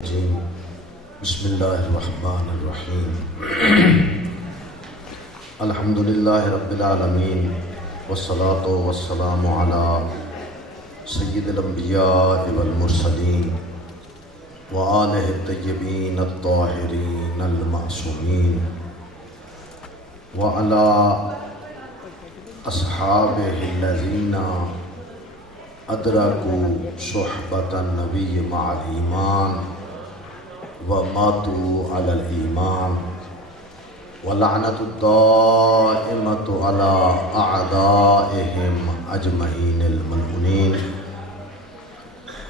بسم اللہ الرحمن الرحیم الحمدللہ رب العالمین والصلاة والسلام علی سید الانبیاء والمرسلین وآلہ الطیبین الطاہرین المعصومین وعلی اصحابہ الذین ادرکوا صحبۃ النبی مع الایمان وماتوا علی الایمان ولعنۃ الدائمۃ علی اعدائہم اجمعین الملعونین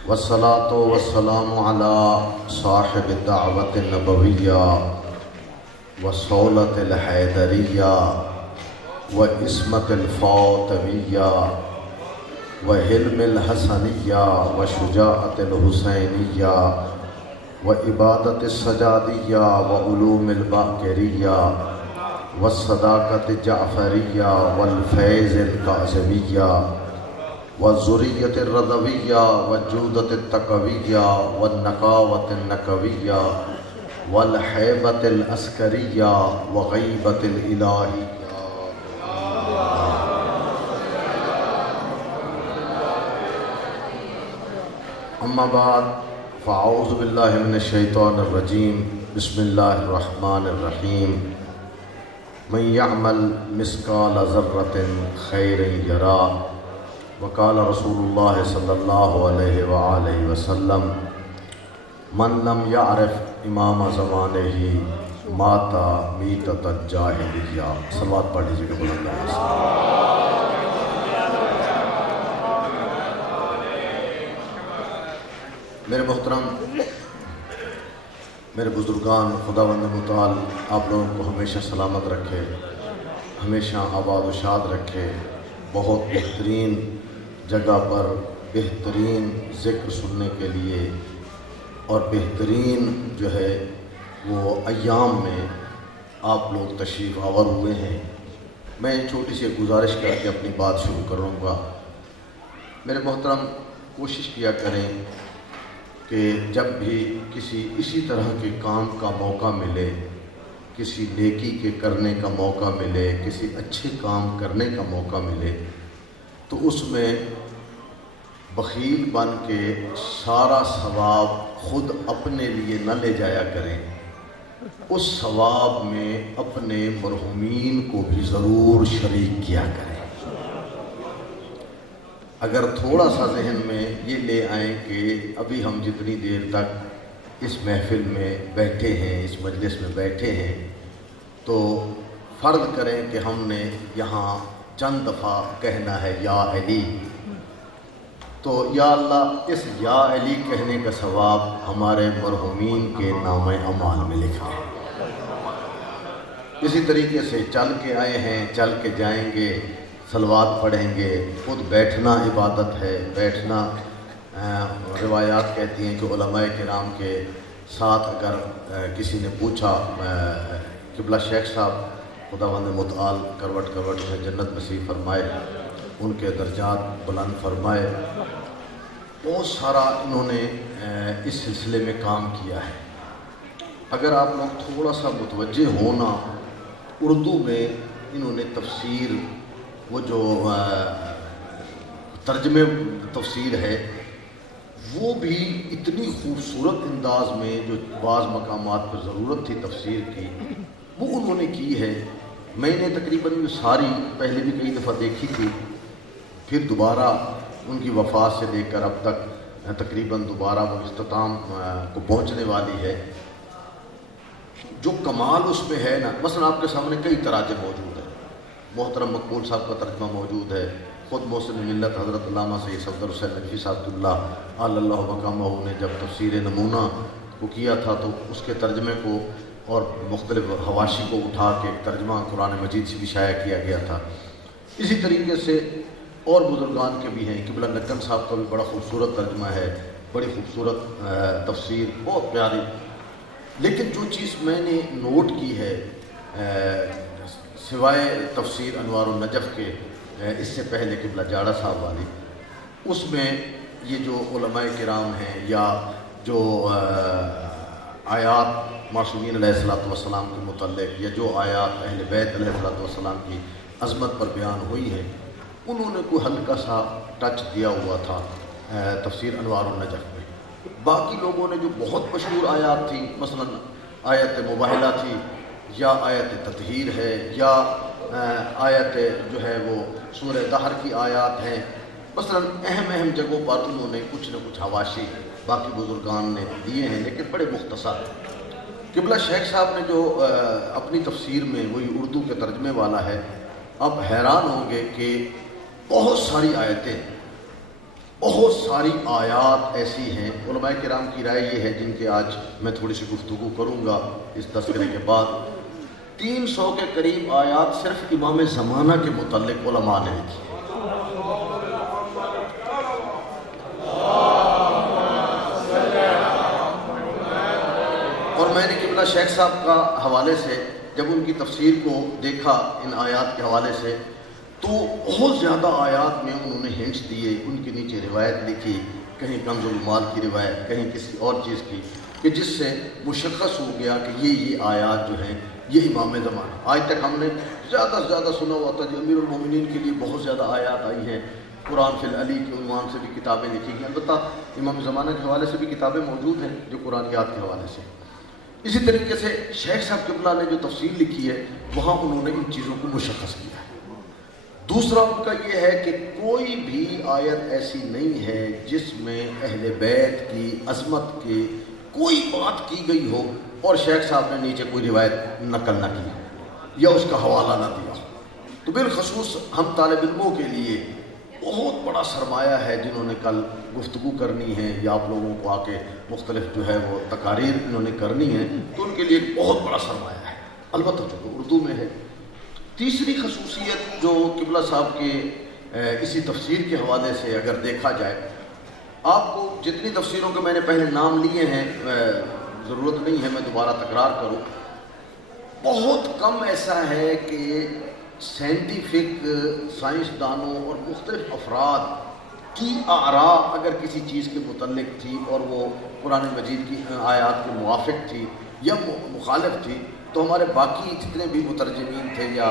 والصلاۃ والسلام علی صاحب الدعوۃ النبویہ وصولۃ الحیدریہ وعصمۃ الفاطمیہ وحلم الحسنیہ وشجاعۃ الحسینیہ وعبادت السجادیہ وعلوم الباقریہ والصداقت الجعفریہ والفیض القاسمیہ والذریۃ الرضویہ والجودۃ التقویہ والنقاوۃ النقویہ والحیبۃ العسکریہ وغیبۃ الالہیہ. اما بعد فاعوذ باللہ من الشیطان الرجیم بسم اللہ الرحمن الرحیم من یعمل مثقال ذرۃ خیرا یرہ وقال رسول اللہ صلی اللہ علیہ وآلہ وسلم من لم یعرف امام زمانہ مات میتۃ الجاہلیہ. صلوات پڑھ لیجیے کہ بلند آواز سے. میرے محترم، میرے بزرگان، خداوند متعال آپ لوگوں کو ہمیشہ سلامت رکھے، ہمیشہ آباد و شاد رکھے. بہت بہترین جگہ پر بہترین ذکر سننے کے لیے اور بہترین جو ہے وہ ایام میں آپ لوگ تشریف آور ہوئے ہیں. میں چھوٹی سی گزارش کر کے اپنی بات شروع کروں گا. میرے محترم، کوشش کیا کریں کہ جب بھی اسی طرح کے کام کا موقع ملے، کسی نیکی کے کرنے کا موقع ملے، کسی اچھے کام کرنے کا موقع ملے، تو اس میں بخیل بن کے سارا ثواب خود اپنے لیے نہ لے جایا کریں. اس ثواب میں اپنے مرحومین کو بھی ضرور شریک کیا کریں. اگر تھوڑا سا ذہن میں یہ لے آئیں کہ ابھی ہم جتنی دیر تک اس محفل میں بیٹھے ہیں، اس مجلس میں بیٹھے ہیں، تو فرض کریں کہ ہم نے یہاں چند دفعہ کہنا ہے یا علی، تو یا اللہ اس یا علی کہنے کا ثواب ہمارے مرحومین کے نام اعمال میں لکھ دیں. اسی طریقے سے چل کے آئے ہیں، چل کے جائیں گے، صلوات پڑھیں گے. خود بیٹھنا عبادت ہے. بیٹھنا روایات کہتی ہیں کہ علماء کرام کے ساتھ اگر کسی نے پوچھا، قبلہ شیخ صاحب خداوند متعال کروٹ کروٹ میں جنت نصیب فرمائے، ان کے درجات بلند فرمائے، بہت سارا انہوں نے اس سلسلے میں کام کیا ہے. اگر آپ لوگ تھوڑا سا متوجہ ہونا، اردو میں انہوں نے تفسیر، وہ جو ترجمے تفسیر ہے، وہ بھی اتنی خوبصورت انداز میں جو بعض مقامات پر ضرورت تھی تفسیر کی، وہ انہوں نے کی ہے. میں نے تقریباً ساری پہلے بھی کئی دفعہ دیکھی تھی، پھر دوبارہ ان کی وفات سے لے کر اب تک تقریباً دوبارہ وہ اختتام کو پہنچنے والی ہے. جو کمال اس میں ہے نا، مثلا آپ کے سامنے کئی تراجم موجود ہیں. محترم مقبول صاحب کا ترجمہ موجود ہے. خود محسن ملت حضرت علامہ سید صفدر حسین نقوی صاحب اللہ اللہ مقامہ نے جب تفسیر نمونہ کو کیا تھا تو اس کے ترجمے کو اور مختلف حواشی کو اٹھا کے ترجمہ قرآن مجید سے بھی شائع کیا گیا تھا. اسی طریقے سے اور بزرگان کے بھی ہیں. قبلہ نکن صاحب کا بھی بڑا خوبصورت ترجمہ ہے، بڑی خوبصورت تفسیر، بہت پیاری. لیکن جو چیز میں نے نوٹ کی ہے، سوائے تفسیر انوار النجف کے، اس سے پہلے قبلہ جاڑا صاحب والی، اس میں یہ جو علماء کرام ہیں یا جو آیات معصومین علیہ الصلوۃ والسلام کے متعلق یا جو آیات اہل بیت علیہ الصلوۃ والسلام کی عظمت پر بیان ہوئی ہے، انہوں نے کوئی ہلکا سا ٹچ دیا ہوا تھا تفسیر انوار النجف میں۔ باقی لوگوں نے جو بہت مشہور آیات تھیں، مثلا آیت مباہلہ تھی، یا آیت تطہیر ہے، یا آیت جو ہے وہ سورہ دہر کی آیات ہیں، مثلا اہم جگہوں پر انہوں نے کچھ نہ کچھ حواشی باقی بزرگان نے دیے ہیں، لیکن بڑے مختصر۔ قبلہ شیخ صاحب نے جو اپنی تفسیر میں، وہی اردو کے ترجمے والا ہے، اب حیران ہوں گے کہ بہت ساری آیتیں، بہت ساری آیات ایسی ہیں۔ علماء کرام کی رائے یہ ہے، جن کے آج میں تھوڑی سی گفتگو کروں گا اس تذکرے کے بعد، 300 کے قریب آیات صرف امام زمانہ کے متعلق علماء نے لکھی۔ اور میں نے قبلہ شیخ صاحب کا حوالے سے جب ان کی تفسیر کو دیکھا ان آیات کے حوالے سے، تو بہت زیادہ آیات میں انہوں نے ہنٹس دیے، ان کے نیچے روایت لکھی، کہیں کنز المال کی روایت، کہیں کسی اور چیز کی، کہ جس سے مشخص ہو گیا کہ یہ آیات جو ہیں یہ امام زمانہ۔ آج تک ہم نے زیادہ سے زیادہ سنا ہوا تھا جو امیر المومنین کے لیے بہت زیادہ آیات آئی ہیں، قرآن فی العلی کے عنوان سے بھی کتابیں لکھی گئی، البتہ امام زمانہ کے حوالے سے بھی کتابیں موجود ہیں جو قرآنیات کے حوالے سے۔ اسی طریقے سے شیخ صاحب قبلہ نے جو تفسیر لکھی ہے، وہاں انہوں نے ان چیزوں کو مشخص کیا ہے۔ دوسرا ان کا یہ ہے کہ کوئی بھی آیت ایسی نہیں ہے جس میں اہل بیت کی عظمت کی کوئی بات کی گئی ہو اور شیخ صاحب نے نیچے کوئی روایت نقل نہ کی یا اس کا حوالہ نہ دیا۔ تو بالخصوص ہم طالب علموں کے لیے بہت بڑا سرمایہ ہے، جنہوں نے کل گفتگو کرنی ہے یا آپ لوگوں کو آ کے مختلف جو ہے وہ تقاریر انہوں نے کرنی ہے، تو ان کے لیے ایک بہت بڑا سرمایہ ہے، البتہ جو اردو میں ہے۔ تیسری خصوصیت جو قبلہ صاحب کے اسی تفسیر کے حوالے سے اگر دیکھا جائے، آپ کو جتنی تفسیروں کے میں نے پہلے نام لیے ہیں، ضرورت نہیں ہے میں دوبارہ تکرار کروں، بہت کم ایسا ہے کہ سائنٹیفک سائنسدانوں اور مختلف افراد کی آراء اگر کسی چیز کے متعلق تھی اور وہ قرآن مجید کی آیات کے موافق تھی یا مخالف تھی، تو ہمارے باقی جتنے بھی مترجمین تھے یا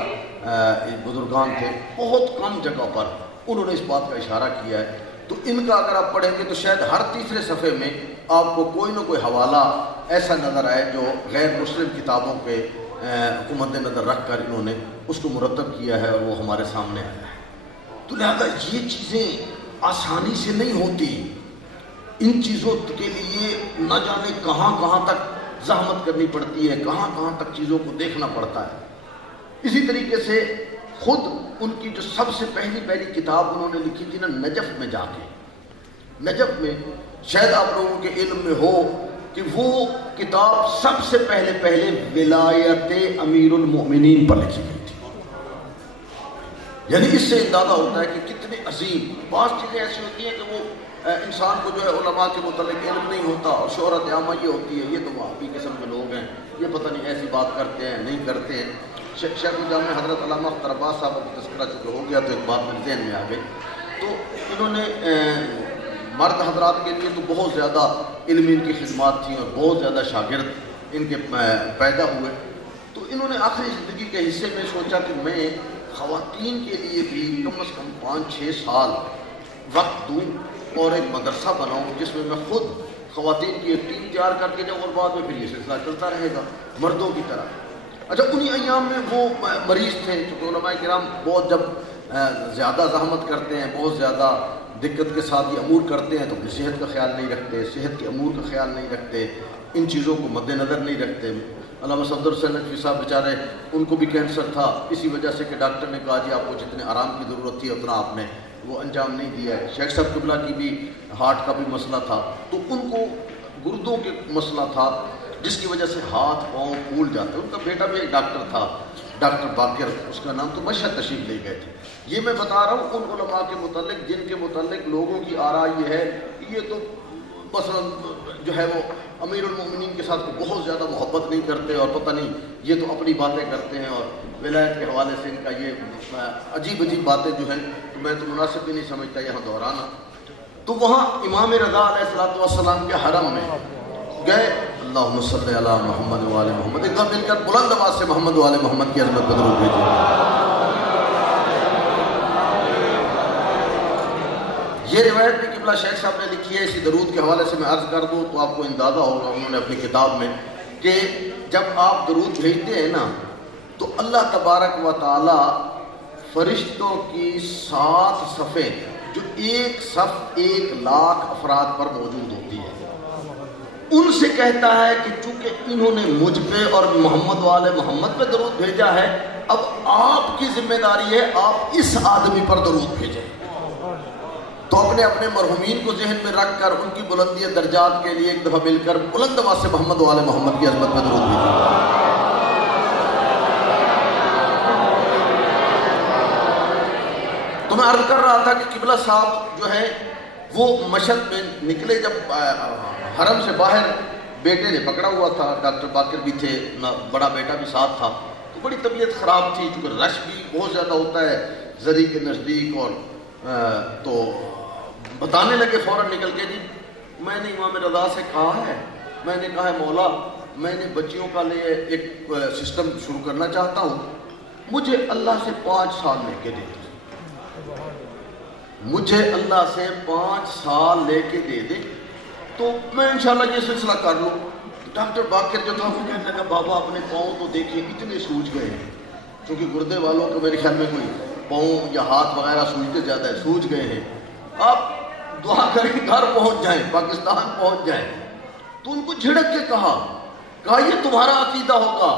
بزرگان تھے، بہت کم جگہ پر انہوں نے اس بات کا اشارہ کیا ہے۔ تو ان کا اگر آپ پڑھیں گے تو شاید ہر تیسرے صفحے میں آپ کو کوئی نہ کوئی حوالہ ایسا نظر آئے جو غیر مسلم کتابوں کے کو مد نظر رکھ کر انہوں نے اس کو مرتب کیا ہے اور وہ ہمارے سامنے آیا ہے۔ تو لہذا یہ چیزیں آسانی سے نہیں ہوتی، ان چیزوں کے لیے نہ جانے کہاں کہاں تک زحمت کرنی پڑتی ہے، کہاں کہاں تک چیزوں کو دیکھنا پڑتا ہے۔ اسی طریقے سے خود ان کی جو سب سے پہلی کتاب انہوں نے لکھی تھی نا نجف میں جا کے، نجف میں شاید آپ لوگوں کے علم میں ہو کہ وہ کتاب سب سے پہلے ولایت امیر المؤمنین پر لکھی گئی تھی۔ یعنی اس سے اندازہ ہوتا ہے کہ کتنے عظیم، بعض چیزیں ایسی ہوتی ہیں کہ وہ انسان کو جو ہے علماء کے متعلق علم نہیں ہوتا، اور شہرت عامہ یہ ہوتی ہے یہ تو وہابی قسم کے لوگ ہیں، یہ پتہ نہیں ایسی بات کرتے ہیں نہیں کرتے ہیں۔ شیخ الجامع حضرت علامہ اختر عباس صاحب کا تذکرہ چونکہ ہو گیا تو ایک بات میرے ذہن میں آ گئی، تو انہوں نے مرد حضرات کے لیے تو بہت زیادہ علم ان کی خدمات تھیں اور بہت زیادہ شاگرد ان کے پیدا ہوئے، تو انہوں نے آخری زندگی کے حصے میں سوچا کہ میں خواتین کے لیے بھی کم از کم 5-6 سال وقت دوں اور ایک مدرسہ بناؤں جس میں میں خود خواتین کی ایک ٹیم تیار کر کے جاؤں اور بعد میں پھر یہ سلسلہ چلتا رہے گا مردوں کی طرح۔ اچھا انہی ایام میں وہ مریض تھے، کیونکہ علماء کرام بہت جب زیادہ زحمت کرتے ہیں، بہت زیادہ دقت کے ساتھ یہ امور کرتے ہیں تو اپنی صحت کا خیال نہیں رکھتے، صحت کے امور کا خیال نہیں رکھتے، ان چیزوں کو مد نظر نہیں رکھتے۔ علامہ صفدر حسین نقوی صاحب بیچارے ان کو بھی کینسر تھا، اسی وجہ سے کہ ڈاکٹر نے کہا جی آپ کو جتنے آرام کی ضرورت تھی اتنا آپ نے وہ انجام نہیں دیا ہے۔ شیخ صاحب قبلہ کی بھی ہارٹ کا بھی مسئلہ تھا، تو ان کو گردوں کے مسئلہ تھا جس کی وجہ سے ہاتھ پاؤں پھول جاتے۔ ان کا بیٹا بھی ایک ڈاکٹر تھا، ڈاکٹر باقر اس کا نام، تو مشہد تشریف لے گئے تھے۔ یہ میں بتا رہا ہوں ان علماء کے متعلق جن کے متعلق لوگوں کی آراء یہ ہے یہ تو مثلا جو ہے وہ امیر المومنین کے ساتھ بہت زیادہ محبت نہیں کرتے اور پتہ نہیں یہ تو اپنی باتیں کرتے ہیں، اور ولایت کے حوالے سے ان کا یہ عجیب باتیں جو ہیں تو میں تو مناسب بھی نہیں سمجھتا یہاں دہرانا۔ تو وہاں امام رضا علیہ الصلوۃ والسلام کے حرم میں گئے اللہم صلی علی محمد و آل محمد، ایک بار مل کر بلند آواز سے محمد و آل محمد کی عظمت پر درود بھیجیں۔ یہ روایت بھی قبلہ شیخ صاحب نے لکھی ہے، اسی درود کے حوالے سے میں عرض کر دوں تو آپ کو اندازہ ہوگا، انہوں نے اپنی کتاب میں، کہ جب آپ درود بھیجتے ہیں نا تو اللہ تبارک و تعالی فرشتوں کی 7 صفیں جو ایک صف 1,00,000 افراد پر موجود ہوتی ہے، ان سے کہتا ہے کہ چونکہ انہوں نے مجھ پہ اور محمد و آل محمد پہ درود بھیجا ہے، اب آپ کی ذمہ داری ہے آپ اس آدمی پر درود بھیجیں۔ تو اپنے مرحومین کو ذہن میں رکھ کر ان کی بلندی درجات کے لیے ایک دفعہ مل کر بلند آواز سے محمد و آل محمد کی عظمت پہ درود بھیجیں۔ تو میں عرض کر رہا تھا کہ قبلہ صاحب جو ہے وہ مشہد میں نکلے، جب حرم سے باہر بیٹے نے پکڑا ہوا تھا، ڈاکٹر باقر بھی تھے، بڑا بیٹا بھی ساتھ تھا، تو بڑی طبیعت خراب تھی، کیونکہ رش بھی بہت زیادہ ہوتا ہے زری کے نزدیک، اور تو بتانے لگے فوراً نکل کے، جی میں نے امام رضا سے کہا ہے، میں نے کہا ہے مولا میں نے بچیوں کا لیے ایک سسٹم شروع کرنا چاہتا ہوں، مجھے اللہ سے 5 سال لے کے دے دے، مجھے اللہ سے 5 سال لے کے دے دے تو میں انشاءاللہ یہ سلسلہ کر لوں۔ ڈاکٹر باقر جو تھا وہ کہنے لگا بابا اپنے پاؤں تو دیکھیں اتنے سوج گئے ہیں، کیونکہ گردے والوں کو میرے خیال میں کوئی پاؤں یا ہاتھ وغیرہ سوجتے زیادہ ہے، سوج گئے ہیں، آپ دعا کریں گھر پہنچ جائیں، پاکستان پہنچ جائیں۔ تو ان کو جھڑک کے کہا یہ تمہارا عقیدہ ہوگا،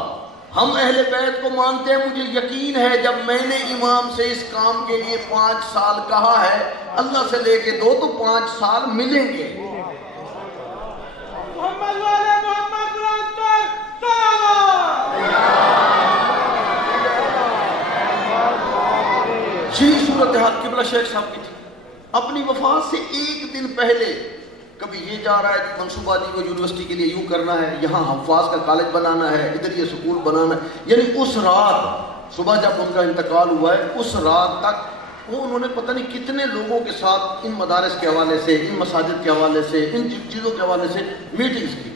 ہم اہل بیت کو مانتے ہیں، مجھے یقین ہے جب میں نے امام سے اس کام کے لیے 5 سال کہا ہے، اللہ سے لے کے دو تو 5 سال ملیں گے۔ محمد والے محمد راتر یہی صورتحال قبلہ شیخ صاحب کی تھی۔ اپنی وفات سے 1 دن پہلے کبھی یہ جا رہا ہے کہ منصوبہ جی کو یونیورسٹی کے لیے یوں کرنا ہے، یہاں حفاظ کا کالج بنانا ہے، ادھر یہ سکول بنانا ہے، یعنی اس رات صبح جب ان کا انتقال ہوا ہے اس رات تک وہ انہوں نے پتہ نہیں کتنے لوگوں کے ساتھ ان مدارس کے حوالے سے، ان مساجد کے حوالے سے، ان چیزوں کے حوالے سے میٹنگز کی،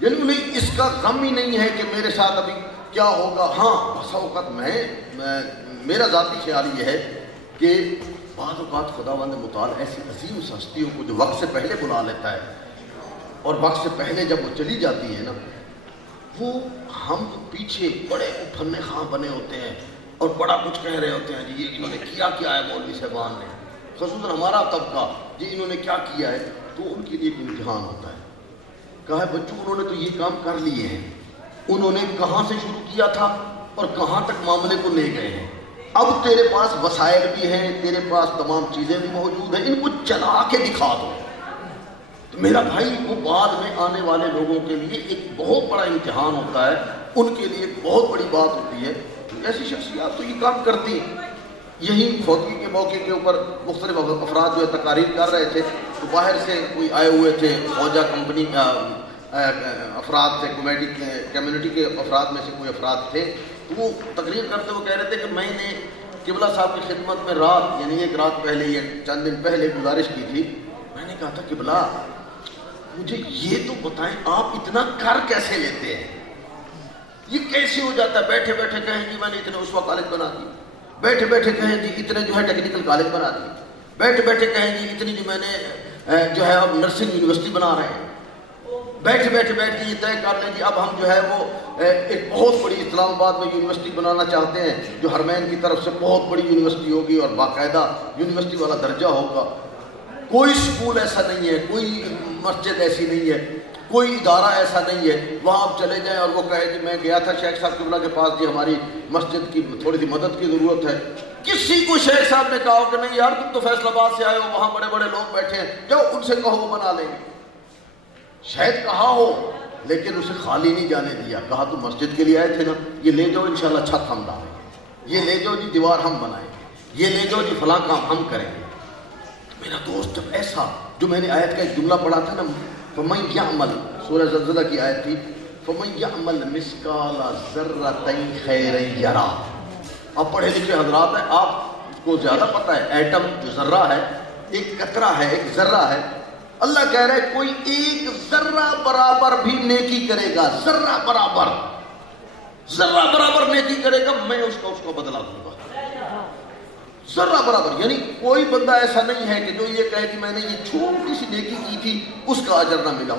یعنی انہیں اس کا غم ہی نہیں ہے کہ میرے ساتھ ابھی کیا ہوگا۔ ہاں بسا اوقات میرا ذاتی خیال یہ ہے کہ بعض اوقات خداوند متعال ایسی عظیم ہستیوں کو جو وقت سے پہلے بلا لیتا ہے اور وقت سے پہلے جب وہ چلی جاتی ہے نا، وہ ہم پیچھے بڑے افنے خواہ بنے ہوتے ہیں اور بڑا کچھ کہہ رہے ہوتے ہیں، جی یہ انہوں نے کیا ہے مولوی صاحبان نے، خصوصاً ہمارا طبقہ، جی انہوں نے کیا کیا ہے، تو ان کے لیے ایک امتحان ہوتا ہے۔ کہا ہے بچوں انہوں نے تو یہ کام کر لیے ہیں، انہوں نے کہاں سے شروع کیا تھا اور کہاں تک معاملے کو لے گئے ہیں، اب تیرے پاس وسائل بھی ہیں، تیرے پاس تمام چیزیں بھی موجود ہیں، ان کو چلا کے دکھا دو۔ تو میرا بھائی وہ بعد میں آنے والے لوگوں کے لیے ایک بہت بڑا امتحان ہوتا ہے، ان کے لیے ایک بہت بڑی بات ہوتی ہے۔ ایسی شخصیات تو یہ کام کرتی ہیں۔ یہی فوتگی کے موقع کے اوپر مختلف افراد جو تقاریر کر رہے تھے، تو باہر سے کوئی آئے ہوئے تھے، فوجہ کمپنی افراد تھے، کمیونٹی کے افراد میں سے کوئی افراد تھے، تو وہ تقریر کرتے ہوئے کہہ رہے تھے کہ میں نے قبلہ صاحب کی خدمت میں رات، یعنی 1 رات پہلے یا چند دن پہلے گزارش کی تھی، میں نے کہا تھا قبلہ مجھے یہ تو بتائیں آپ اتنا کر کیسے لیتے ہیں، یہ کیسے ہو جاتا ہے؟ بیٹھے بیٹھے کہیں جی میں نے اتنے اسوا کالج بنا دی، بیٹھے بیٹھے کہیں جی اتنے جو ہے ٹیکنیکل کالج بنا دی، بیٹھے بیٹھے کہیں جی اتنی جو میں نے جو ہے اب نرسنگ یونیورسٹی بنا رہے ہیں، بیٹھے بیٹھے یہ طے کر لیں جی اب ہم جو ہے وہ ایک بہت بڑی اسلام آباد میں یونیورسٹی بنانا چاہتے ہیں جو حرمین کی طرف سے بہت بڑی یونیورسٹی ہوگی اور باقاعدہ یونیورسٹی والا درجہ ہوگا۔ کوئی سکول ایسا نہیں ہے، کوئی مسجد ایسی نہیں ہے، کوئی ادارہ ایسا نہیں ہے وہاں آپ چلے جائیں اور وہ کہے جی میں گیا تھا شیخ صاحب قبلہ کے پاس، جی ہماری مسجد کی تھوڑی سی مدد کی ضرورت ہے۔ کسی کو شیخ صاحب نے کہا کہ نہیں یار تم تو فیصل آباد سے آئے ہو، وہاں بڑے بڑے لوگ بیٹھے ہیں، جاؤ ان سے کہو وہ بنا لیں گے۔ شاید کہا ہو لیکن اسے خالی نہیں جانے دیا، کہا تم مسجد کے لیے آئے تھے نا، یہ لے جاؤ انشاءاللہ چھت ہم ڈالیں گے، یہ لے جاؤ جی دیوار ہم بنائیں گے، یہ لے جاؤ جی فلاں کام ہم کریں گے۔ میرا دوست جب ایسا، جو میں نے آیت کا ایک جملہ پڑھا تھا نا، فَمَنْ يَعْمَلْ، سورہ زلزلہ کی آیت تھی، فَمَنْ يَعْمَلْ مِثْقَالَ ذَرَّةٍ خَيْرًا يَرَهُ۔ آپ پڑھے لکھے حضرات ہیں، آپ کو زیادہ پتہ ہے ایٹم جو ذرہ ہے، ایک قطرہ ہے، ایک ذرہ ہے، اللہ کہہ رہا ہے کوئی ایک ذرہ برابر بھی نیکی کرے گا، ذرہ برابر نیکی کرے گا، میں اس کا بدلہ دوں گا، ذرہ برابر. یعنی کوئی بندہ ایسا نہیں ہے کہ جو یہ کہے کہ میں نے یہ چھوٹی سی نیکی کی تھی اس کا اجر نہ ملا.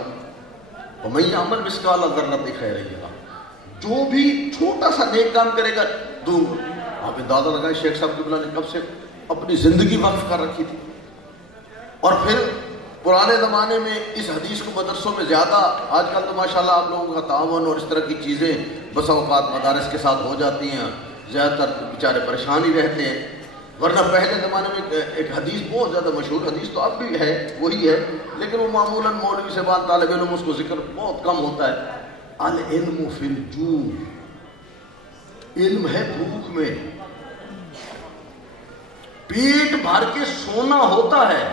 وَمَن يَعْمَلْ مِثْقَالَ ذَرَّةٍ خَيْرًا يَرَهُ، جو بھی چھوٹا سا نیک کام کرے گا دوں گا. آپ اندازہ لگائیں شیخ صاحب قبلہ نے کب سے اپنی زندگی وقف کر رکھی تھی. اور پھر پرانے زمانے میں اس حدیث کو مدرسوں میں زیادہ، آج کل تو ماشاءاللہ آپ لوگوں کا تعاون اور اس طرح کی چیزیں بسا اوقات مدارس کے ساتھ ہو جاتی ہیں، زیادہ تر بیچارے پریشان ہی رہتے ہیں. ورنہ پہلے زمانے میں ایک حدیث بہت زیادہ مشہور حدیث تو اب بھی ہے، وہی ہے، لیکن وہ معمولاً مولوی سے بات طالب علم اس کو ذکر بہت کم ہوتا ہے. العلم فی الجوع، علم ہے بھوک میں. پیٹ بھر کے سونا ہوتا ہے،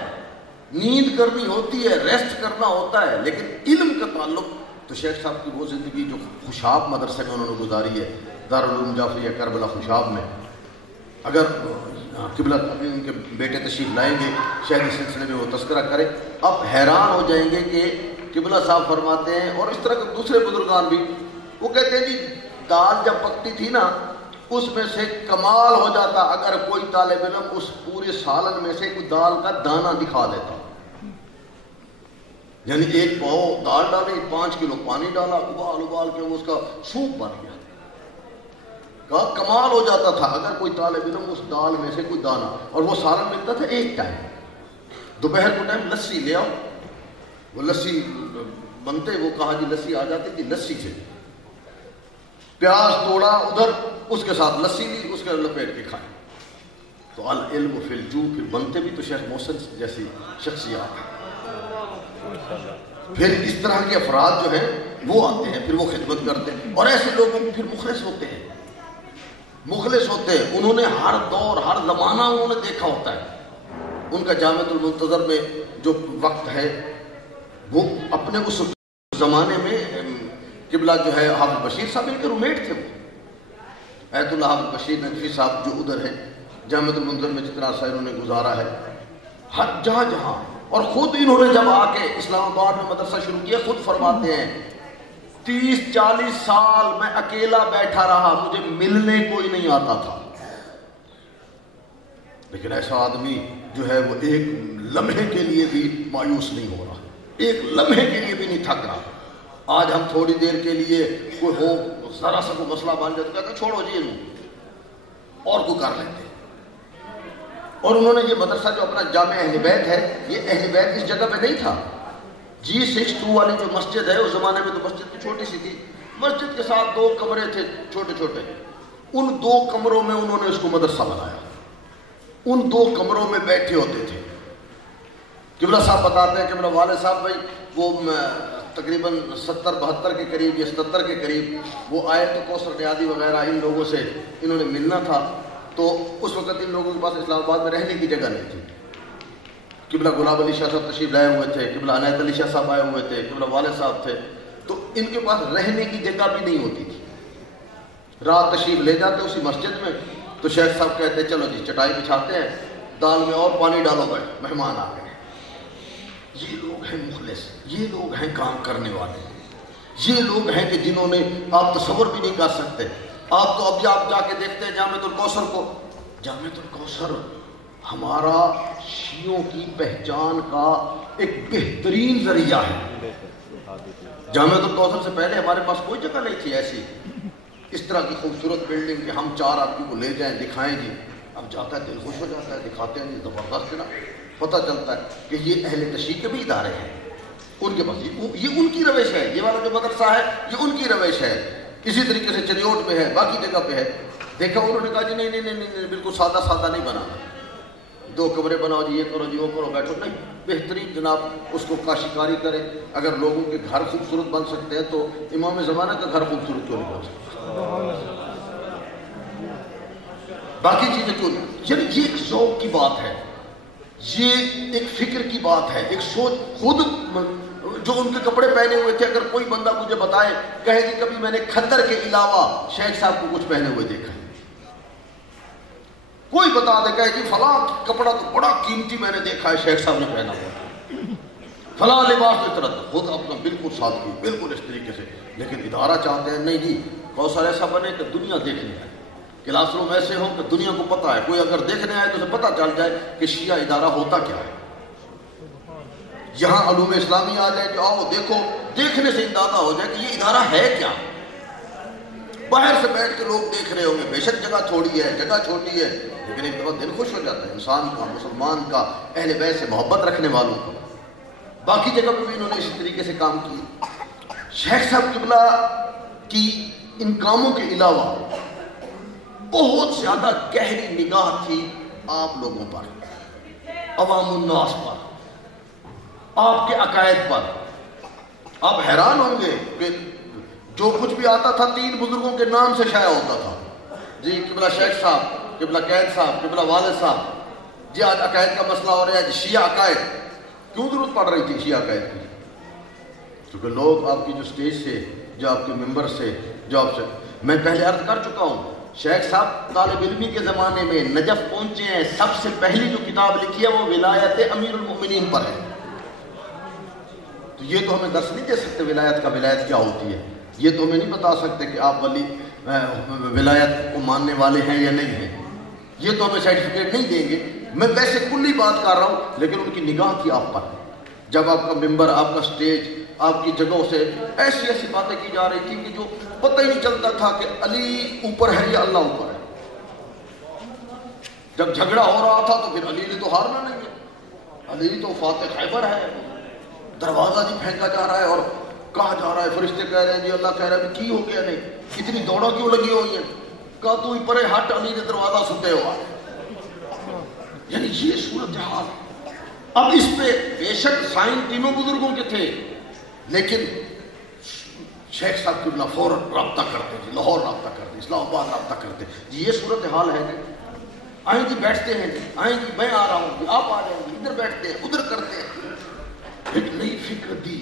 نیند کرنی ہوتی ہے، ریسٹ کرنا ہوتا ہے، لیکن علم کا تعلق تو شیخ صاحب کی وہ زندگی جو خوشاب مدرسے میں انہوں نے گزاری ہے، دارالعلوم جعفریہ کربلا خوشاب میں. اگر قبلہ ابھی ان کے بیٹے تشریف لائیں گے شہری سلسلے میں وہ تذکرہ کرے، اب حیران ہو جائیں گے کہ قبلہ صاحب فرماتے ہیں، اور اس طرح کے دوسرے بزرگان بھی، وہ کہتے ہیں جی دال جب پکتی تھی نا اس میں سے کمال ہو جاتا اگر کوئی طالب علم اس پورے سالن میں سے کوئی دال کا دانہ دکھا دیتا. یعنی ایک پاؤ دال ڈالی، 5 کلو پانی ڈالا، ابال کے اس کا سوپ بن گیا. کمال ہو جاتا تھا اگر کوئی طالب علم اس دال میں سے کوئی دانہ، اور وہ سالن ملتا تھا ایک ٹائم. دوپہر کو ٹائم لسی لے آؤ، وہ لسی بنتے، وہ کہا جی لسی آ جاتی تھی، لسی سے پیاز توڑا ادھر، اس کے ساتھ لسی لی، اس کے لپیٹ کے کھائے. تو العلم فی الجوع پھر بنتے بھی تو شیخ محسن جیسی شخصیات. پھر اس طرح کے افراد جو ہیں وہ آتے ہیں، پھر وہ خدمت کرتے ہیں، اور ایسے لوگ پھر مخلص ہوتے ہیں. انہوں نے ہر دور ہر زمانہ انہوں نے دیکھا ہوتا ہے. ان کا جامعۃ المنتظر میں جو وقت ہے وہ اپنے اس زمانے میں قبلہ جو ہے حافظ بشیر صاحب ان کے رومیٹ تھے. وہ ایت اللہ حافظ بشیر نقوی صاحب جو ادھر ہیں جامعۃ المنتظر میں جتنا عرصہ انہوں نے گزارا ہے، ہر جہاں، اور خود انہوں نے جب آ کے اسلام آباد میں مدرسہ شروع کیا خود فرماتے ہیں 30-40 سال میں اکیلا بیٹھا رہا، مجھے ملنے کوئی نہیں آتا تھا. لیکن ایسا آدمی جو ہے وہ ایک لمحے کے لیے بھی مایوس نہیں ہو رہا، ایک لمحے کے لیے بھی نہیں تھک رہا. آج ہم تھوڑی دیر کے لیے کوئی ہو ذرا سا کوئی مسئلہ بن جائے تو کہتے ہیں چھوڑو جی اور کوئی کر لیتے. اور انہوں نے یہ مدرسہ جو اپنا جامع اہل بیت ہے، یہ اہل بیت اس جگہ پہ نہیں تھا. G62 والی جو مسجد ہے اس زمانے میں تو مسجد کی چھوٹی سی تھی، مسجد کے ساتھ 2 کمرے تھے چھوٹے چھوٹے، ان 2 کمروں میں انہوں نے اس کو مدرسہ بنایا. ان 2 کمروں میں بیٹھے ہوتے تھے. قبلہ صاحب بتاتے ہیں، قبلہ والد صاحب بھائی وہ تقریباً 70-72 کے قریب یا 77 کے قریب وہ آئے تو کوثر نیازی وغیرہ ان لوگوں سے انہوں نے ملنا تھا. تو اس وقت ان لوگوں کے پاس اسلام آباد میں رہنے کی جگہ نہیں تھی. قبلہ گلاب علی شاہ صاحب تشریف لائے ہوئے تھے، قبلہ عنایت علی شاہ صاحب آئے ہوئے تھے، قبلہ والد صاحب تھے، تو ان کے پاس رہنے کی جگہ بھی نہیں ہوتی تھی. رات تشریف لے جاتے اسی مسجد میں، تو شیخ صاحب کہتے چلو جی چٹائی بچھاتے ہیں، دال میں اور پانی ڈالو گئے، مہمان آ گئے. یہ لوگ ہیں مخلص، یہ لوگ ہیں کام کرنے والے، یہ لوگ ہیں کہ جنہوں نے آپ تصور بھی نہیں کر سکتے. آپ تو ابھی آپ جا کے دیکھتے ہیں جامعۃ الکوثر کو، جامعۃ الکوثر ہمارا شیعوں کی پہچان کا ایک بہترین ذریعہ ہے. جامعۃ الکوثر سے پہلے ہمارے پاس کوئی جگہ نہیں تھی ایسی اس طرح کی خوبصورت بلڈنگ کہ ہم 4 آدمی کو لے جائیں دکھائیں جی. اب جاتا ہے دل خوش ہو جاتا ہے، دکھاتے ہیں جی زبردست نا، پتہ چلتا ہے کہ یہ اہل تشیع کے بھی ادارے ہیں. ان کے پاس یہ ان کی روش ہے، یہ والا جو مدرسہ ہے یہ ان کی روش ہے. اسی طریقے سے چریوٹ میں ہے، باقی جگہ پہ ہے. دیکھا انہوں نے کہا جی نہیں بالکل سادہ نہیں بنانا، 2 کمرے بناؤ جی، یہ کرو جی وہ کرو، بیٹھو. نہیں، بہترین جناب اس کو کاشیکاری کرے. اگر لوگوں کے گھر خوبصورت بن سکتے ہیں تو امام زمانہ کا گھر خوبصورت کیوں نہیں بن سکتا؟ باقی چیزیں کیوں نہیں؟ یعنی یہ ایک ذوق کی بات ہے، یہ ایک فکر کی بات ہے، ایک سوچ. خود جو ان کے کپڑے پہنے ہوئے تھے، اگر کوئی بندہ مجھے بتائے کہے کہ کبھی میں نے کھدر کے علاوہ شیخ صاحب کو کچھ پہنے ہوئے دیکھا، کوئی بتا دے کہے کہ فلاں کپڑا تو بڑا قیمتی میں نے دیکھا ہے شیخ صاحب نے پہنا ہوا. فلاں لباس تو طرح خود اپنا بالکل سادگی بالکل اس طریقے سے، لیکن ادارہ چاہتے ہیں نہیں جی کوثر ایسا بنے کہ دنیا دیکھنے آئے، کلاس روم ایسے ہوں کہ دنیا کو پتہ ہے، کوئی اگر دیکھنے آئے تو اسے پتہ چل جائے کہ شیعہ ادارہ ہوتا کیا ہے۔ یہاں علوم اسلامی آ جائے کہ آؤ دیکھو، دیکھنے سے اندازہ ہو جائے کہ یہ ادارہ ہے کیا۔ باہر سے بیٹھ کے لوگ دیکھ رہے ہوں گے، بے شک جگہ تھوڑی ہے، جگہ چھوٹی ہے، لیکن ایک دفعہ دل خوش ہو جاتا ہے انسان کا، مسلمان کا، اہل بیت سے محبت رکھنے والوں کا۔ باقی جگہ پہ بھی انہوں نے اسی طریقے سے کام کیے۔ شیخ صاحب قبلہ کی ان کاموں کے علاوہ بہت زیادہ گہری نگاہ تھی آپ لوگوں پر، عوام الناس پر، آپ کے عقائد پر۔ آپ حیران ہوں گے کہ جو کچھ بھی آتا تھا 3 بزرگوں کے نام سے شائع ہوتا تھا، جی قبلہ شیخ صاحب، قبلہ قید صاحب، قبلہ والد صاحب، جی آج عقائد کا مسئلہ ہو رہا ہے، جی شیعہ عقائد۔ کیوں ضرورت پڑ رہی تھی شیعہ عقائد کی؟ کیونکہ لوگ آپ کی جو سٹیج سے، جو آپ کے ممبر سے، جو آپ سے، میں پہلے عرض کر چکا ہوں، شیخ صاحب طالب علمی کے زمانے میں نجف پہنچے ہیں، سب سے پہلی جو کتاب لکھی ہے وہ ولایت امیر المؤمنین پر ہے۔ تو یہ تو ہمیں درس نہیں دے سکتے ولایت کا، ولایت کیا ہوتی ہے، یہ تو ہمیں نہیں بتا سکتے کہ آپ ولی ولایت کو ماننے والے ہیں یا نہیں ہیں، یہ تو ہمیں سرٹیفکیٹ نہیں دیں گے۔ میں ویسے کلی بات کر رہا ہوں، لیکن ان کی نگاہ تھی آپ پر۔ جب آپ کا ممبر، آپ کا سٹیج، آپ کی جگہوں سے ایسی ایسی باتیں کی جا رہی تھی کہ جو پتہ ہی نہیں چلتا تھا کہ علی اوپر ہے یا اللہ اوپر ہے۔ جب جھگڑا ہو رہا تھا تو پھر علی نے تو ہارنا نہیں ہے، علی تو فاتح خیبر ہے، دروازہ جی پھینکا جا رہا ہے اور کہا جا رہا ہے، فرشتے کہہ رہے ہیں جی اللہ کہہ رہا ہے کی ہو گیا نہیں، اتنی دوڑا کیوں لگی ہوئی ہے؟ کہا تو ہی پرے ہٹ، علی نے دروازہ ستے ہوا۔ یعنی یہ صورتحال۔ اب اس پہ بے شک سائن تینوں بزرگوں کے تھے، لیکن شیخ صاحب قبلہ فوراً رابطہ کرتے تھے، لاہور رابطہ کرتے، اسلام آباد رابطہ کرتے، جی یہ صورتحال ہے جی، آئیں جی بیٹھتے ہیں جی، آئیں جی میں آ رہا ہوں جی، آپ آ رہے ہیں جی، ادھر بیٹھتے ہیں ادھر کرتے ہیں۔ ایک نئی فکر دی۔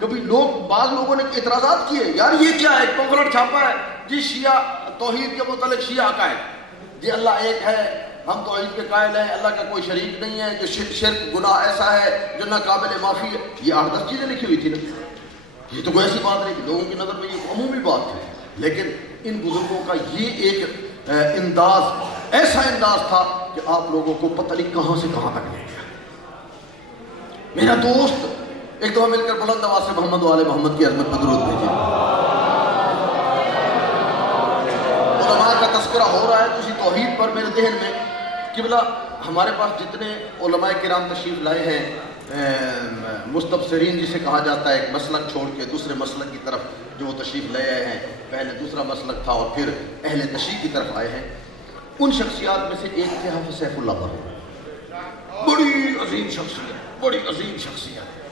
کبھی لوگ، بعض لوگوں نے اعتراضات کیے، یار یہ کیا ہے، پمفلٹ چھاپا ہے جی شیعہ توحید کے متعلق شیعہ عقائد، جی اللہ ایک ہے، ہم توحید کے قائل ہیں، اللہ کا کوئی شریک نہیں ہے، جو شرک گناہ ایسا ہے جو ناقابل معافی ہے۔ یہ 8-10 چیزیں لکھی ہوئی تھی نا، یہ تو کوئی ایسی بات نہیں کہ لوگوں کی نظر میں یہ عمومی بات تھی، لیکن ان بزرگوں کا یہ ایک انداز، ایسا انداز تھا کہ آپ لوگوں کو پتہ نہیں کہاں سے کہاں تک لے گیا۔ میرا دوست ایک دفعہ مل کر بلند آواز سے محمد و آل محمد کی عظمت پر درود بھیجیے۔ علماء کا تذکرہ ہو رہا ہے تو اسی توحید پر میرے ذہن میں قبلہ ہمارے پاس جتنے علماء کرام تشریف لائے ہیں، مستبصرین جسے کہا جاتا ہے، ایک مسلک چھوڑ کے دوسرے مسلک کی طرف جو وہ تشریف لے آئے ہیں، پہلے دوسرا مسلک تھا اور پھر اہل تشیع کی طرف آئے ہیں، ان شخصیات میں سے ایک تھے حافظ سیف اللہ بروی، بڑی عظیم شخصیت، بڑی عظیم شخصیت۔